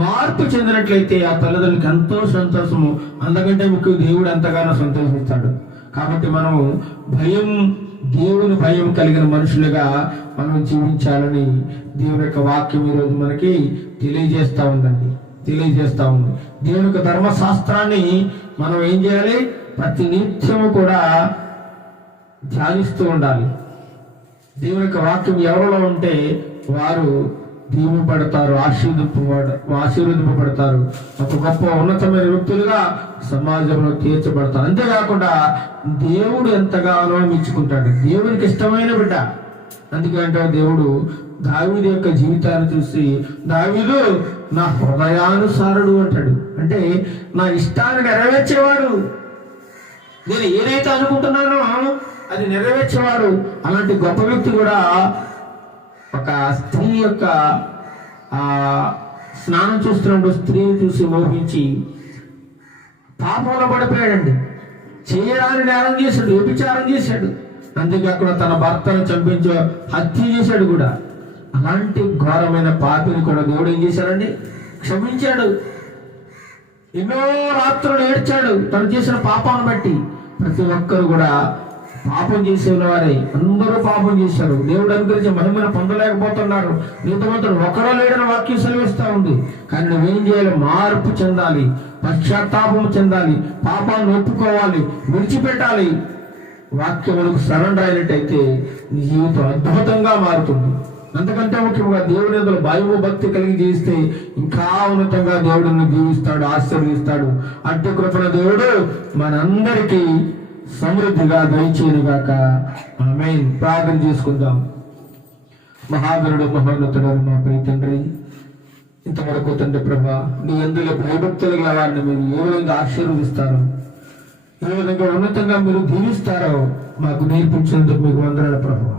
మార్పు చెందినట్లయితే ఆ తల్లిదండ్రులకు ఎంతో సంతోషము. అందుకంటే ముఖ్యం దేవుడు ఎంతగానో సంతోషిస్తాడు. కాబట్టి మనము దేవుని భయం కలిగిన మనుషులుగా మనం జీవించాలని దేవుని యొక్క వాక్యం ఈరోజు మనకి తెలియజేస్తా ఉంది. దేవుని యొక్క ధర్మశాస్త్రాన్ని మనం ఏం చేయాలి? ప్రతి నిత్యము కూడా ధ్యానిస్తూ ఉండాలి. దేవుని యొక్క వాక్యం ఎవరిలో ఉంటే వారు దీవెనపడతారు, ఆశీర్వదింపబడతారు, ఒక గొప్ప ఉన్నతమైన వ్యక్తులుగా సమాజంలో తీర్చబడతారు. అంతేకాకుండా దేవుడు ఎంతగానో మెచ్చుకుంటాడు. దేవునికి ఇష్టమైన బిడ్డ. అందుకంటే దేవుడు దావీదు యొక్క జీవితాన్ని చూసి, దావీదు నా హృదయానుసారుడు అంటాడు. అంటే నా ఇష్టాన్ని నెరవేర్చేవాడు, నేను ఏదైతే అనుకుంటున్నానో అది నెరవేర్చేవాడు. అలాంటి గొప్ప వ్యక్తి కూడా ఒక స్త్రీ యొక్క స్నానం చూస్తున్నప్పుడు స్త్రీని చూసి మోహించి పాపంలో పడిపోయాడండి. చేయడానికి నేరం చేశాడు, వ్యభిచారం చేశాడు. అంతేకాకుండా తన భర్తను చంపించే హత్య చేశాడు కూడా. అలాంటి ఘోరమైన పాపిని కూడా దేవుడు ఏం చేశాడండి? క్షమించాడు. ఎన్నో రాత్రులు ఏడ్చాడు తను చేసిన పాపాన్ని బట్టి. ప్రతి ఒక్కరు కూడా పాపం చేసేవారి వారే, అందరూ పాపం చేశారు. దేవుడు అనుగ్రహించి మహిమను పొందలేకపోతున్నారు. నీతిమంతుడు ఒకడో లేడని వాక్యం సెలవిస్తా ఉంది. కానీ నువ్వేం చేయాలి? మార్పు చెందాలి, పశ్చాత్తాపం చెందాలి, పాపాన్ని ఒప్పుకోవాలి, విడిచిపెట్టాలి. వాక్యం మనకు సరెండర్ అయినట్టయితే నీ జీవితం అద్భుతంగా మారుతుంది. అంతకంటే ముఖ్యంగా దేవుని యందు భయము భక్తి కలిగి జీవిస్తే ఇంకా ఉన్నతంగా దేవుడిని దీవిస్తాడు, ఆశీర్వదిస్తాడు. అట్టి కృపణ దేవుడు మనందరికీ సమృద్ధిగా దయచేయుగాక. ఆమేన్. ప్రార్థన చేసుకుందాం. మహాగణుడు, మహోన్నతుడు మా ప్రియ తండ్రి, ఇంతవరకు తండ్రి ప్రభా, నీ అందులో భయభక్తులు గల వారిని మీరు ఏ విధంగా ఆశీర్వదిస్తారో, ఏ విధంగా ఉన్నతంగా మీరు దీవిస్తారో మాకు నేర్పించినందుకు మీకు వందనాలు ప్రభువా.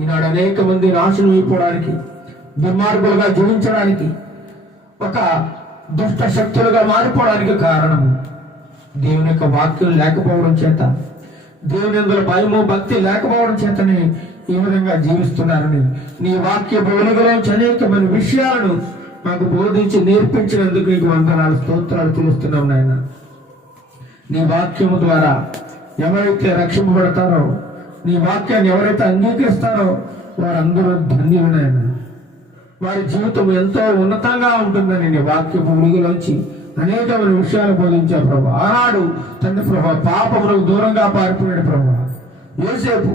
ఈనాడు అనేక మంది నాశనం అయిపోవడానికి, దుర్మార్గులుగా జీవించడానికి, ఒక దుష్ట శక్తులుగా మారిపోవడానికి కారణము దేవుని యొక్క వాక్యం లేకపోవడం చేత, దేవుని యందు భయము భక్తి లేకపోవడం చేతనే ఈ విధంగా జీవిస్తున్నారని నీ వాక్య వెలుగులోంచి అనేకమైన విషయాలను మాకు బోధించి నేర్పించినందుకు నీకు వందనాలు, స్తోత్రాలు తెలుస్తున్నాం నాయన. నీ వాక్యము ద్వారా ఎవరైతే రక్షింపబడతారో, నీ వాక్యాన్ని ఎవరైతే అంగీకరిస్తారో వారందరూ ధన్యులు నాయన. వారి జీవితం ఎంతో ఉన్నతంగా ఉంటుందని నీ వాక్యపు వెలుగులోంచి అనేకమైన విషయాలు బోధించారు ప్రభు. ఆనాడు తండ్రి ప్రభు పాపములకు దూరంగా పారిపోయాడు ప్రభు. యోసేపు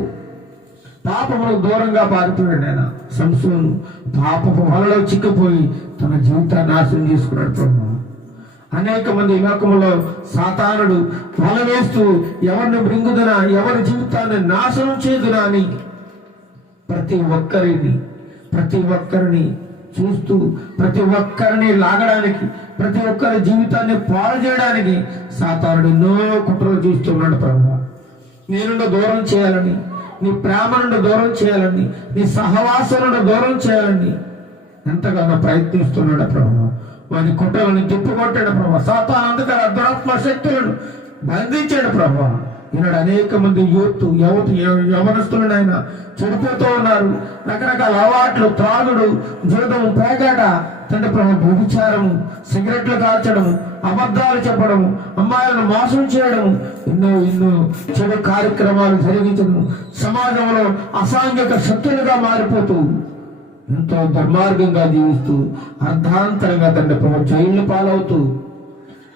పాపములకు దూరంగా పారిపోయాడు. ఆయన సంసోను పాపపు వలలో చిక్కిపోయి తన జీవితాన్ని నాశనం చేసుకున్నాడు ప్రభు. అనేక మంది లోకములో సాతానుడు వల వేస్తూ ఎవరిని మృంగుదనా, ఎవరి జీవితాన్ని నాశనం చేదునా అని ప్రతి ఒక్కరిని చూస్తూ, ప్రతి ఒక్కరిని లాగడానికి, ప్రతి ఒక్కరి జీవితాన్ని పాడు చేయడానికి సాతానుడు ఎన్నో కుట్రలు చూస్తున్నాడు ప్రభు. నీ నుండి దూరం చేయాలని, నీ ప్రేమ నుండి దూరం చేయాలని, నీ సహవాసం నుండి దూరం చేయాలని ఎంతగానో ప్రయత్నిస్తున్నాడు ప్రభు. వారి కుట్రలను తిప్పుకొట్టాడు ప్రభు. సాతాను అందుకని దురాత్మ శక్తులను బంధించాడు ప్రభు. ఈనాడు అనేక మంది యవనస్తులను ఆయన చెడిపోతూ ఉన్నారు. రకరకాల అలవాట్లు, త్రాగుడు, జూదము, పేకాట, తండ్రి ప్రభు, వ్యభిచారము, సిగరెట్లు కాల్చడం, అబద్ధాలు చెప్పడం, అమ్మాయిలను మోసం చేయడం, ఎన్నో చెడు కార్యక్రమాలు జరిగించడం, సమాజంలో అసాంఘిక శక్తులుగా మారిపోతూ ఎంతో దుర్మార్గంగా జీవిస్తూ అర్ధాంతరంగా తండ్రి ప్రభు జైళ్ళు పాలవుతూ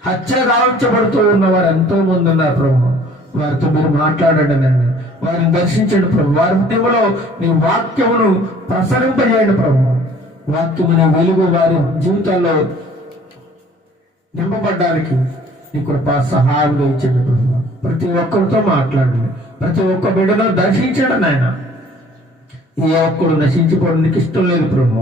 హత్య గావించబడుతూ ఉన్నవారు ఎంతో మంది ఉన్నారు ప్రభు. వారితో మీరు మాట్లాడండి నాయన, వారిని దర్శించండి ప్రభు. వారి హృదయంలో నీ వాక్యమును ప్రసరింపజేయండి ప్రభు. వాక్యముని వెలుగు వారి జీవితాల్లో నింపబడ్డానికి నీ కృపా సహాయం ఇచ్చండి ప్రభు. ప్రతి ఒక్కరితో మాట్లాడండి, ప్రతి ఒక్క బిడ్డను దర్శించండి నాయన. ఏ ఒక్కడు నశించిపోవడం నీకు ఇష్టం లేదు ప్రభు.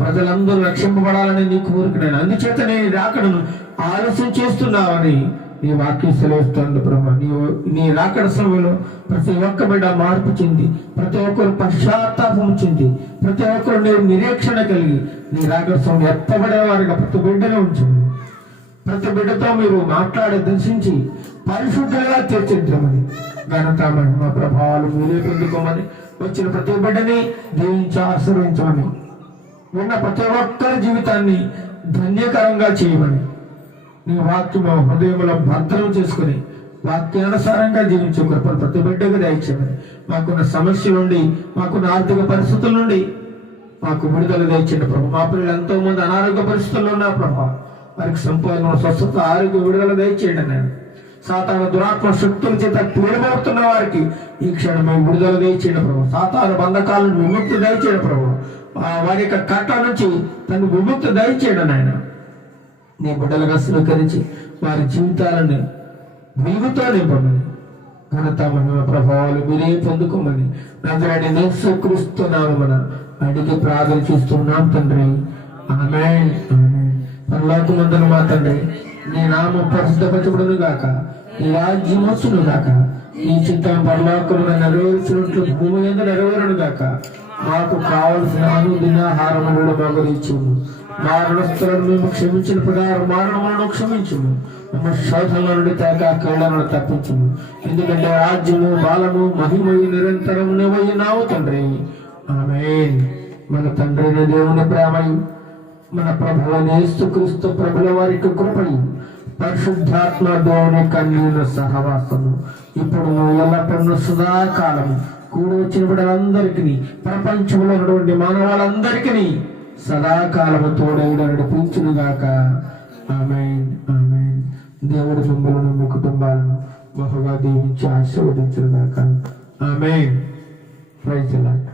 ప్రజలందరూ రక్షింపబడాలని నీ కోరికను, అందుచేత నేను రాకడను ఆలస్యం చేస్తున్నావని నీ వాక్యం సెలవుస్తుంది ప్రభు. నీ రాకడ సమయంలో ప్రతి ఒక్క బిడ్డ మార్పు చెంది, ప్రతి ఒక్కరు పశ్చాత్తాపం చెంది, ప్రతి ఒక్కరు నేను నిరీక్షణ కలిగి నీ రాకడ సమయం ఎత్తబడేవారిగా ప్రతి బిడ్డనే ఉంచండి. ప్రతి బిడ్డతో మీరు మాట్లాడి దర్శించి పరిశుద్ధంగా తీర్చిద్దామని, ఘనత మహిమ ప్రభావాలు మీరే పొందుకోమని, వచ్చిన ప్రతి బిడ్డని దీవించి ఆశీర్వదించమని, ఉన్న ప్రతి ఒక్కరి జీవితాన్ని ధన్యకరంగా చేయమని, నీ వాక్యం హృదయంలో భద్రం చేసుకుని వాక్యానుసారంగా జీవించే కృపను ప్రతి బిడ్డగా దయచేయమని, మాకున్న సమస్యల నుండి, మాకున్న ఆర్థిక పరిస్థితుల నుండి మాకు విడుదల దయచేయండి ప్రభు. మా పిల్లలు ఎంతో మంది అనారోగ్య పరిస్థితుల్లో ఉన్నారు ప్రభు. వారికి సంపూర్ణ స్వస్థత, ఆరోగ్య విడుదల దయచేయండి. నేను సాతాను దురాత్మ శక్తుల చేత పీడబడుతున్న వారికి ఈ క్షణమే విడుదల దయచేయండి ప్రభు. సాతాను బంధకాలను విముక్తి దయచేయండి ప్రభు. వారి యొక్క కట్ట నుంచి తను విముక్తి దయచేయండి నాయన. నీ బిడ్డలుగా స్వీకరించి వారి జీవితాలను వెలుగుతో నింపమని, ఘనత మహిమ ప్రభావాలు మీరే పొందుకోమని నజరేయుడైన యేసుక్రీస్తు నామమున అడిగి ప్రార్థన చేస్తున్నాం తండ్రి. ఆమేన్. పరలోకమందున మా తండ్రి, నీ నామం పరిశుద్ధపరచబడును గాక, నీ రాజ్యం వచ్చును గాక, నీ చిత్తం పరలోకమున నెరవేర్చినట్లు భూమి మీద నెరవేరును గాక. మాకు కావలసిన అనుదినాహారములను మాకు ఇచ్చుము. మా రుణస్థులను మేము క్షమించిన ప్రకారం మరణములను క్షమించుము. మా శోధనల నుండి తేక కళ్ళను తప్పించుము. ఎందుకంటే రాజ్యము, బాలము, మహిమయు నిరంతరం నువ్వయ్యున్నావు తండ్రి. ఆమేన్. మన తండ్రి దేవుని ప్రేమయు, మన ప్రభువైన యేసుక్రీస్తు ప్రభుల వారికి కృపయు, పరిశుద్ధాత్మ దేవుని కన్యల సహవాసము ఇప్పుడు ఎల్లప్పుడూ సదాకాలము కూడి వచ్చిన బిడ్డలందరికీ, ప్రపంచంలో ఉన్నటువంటి మానవాళ్ళందరికీ సదాకాలము తోడైన నడిపించును గాక. ఆమేన్. ఆమేన్. దేవుడి మిమ్మలను, మీ కుటుంబాలను బహుగా దీవించి ఆశీర్వదించును గాక. ఆమేన్. Praise the lord.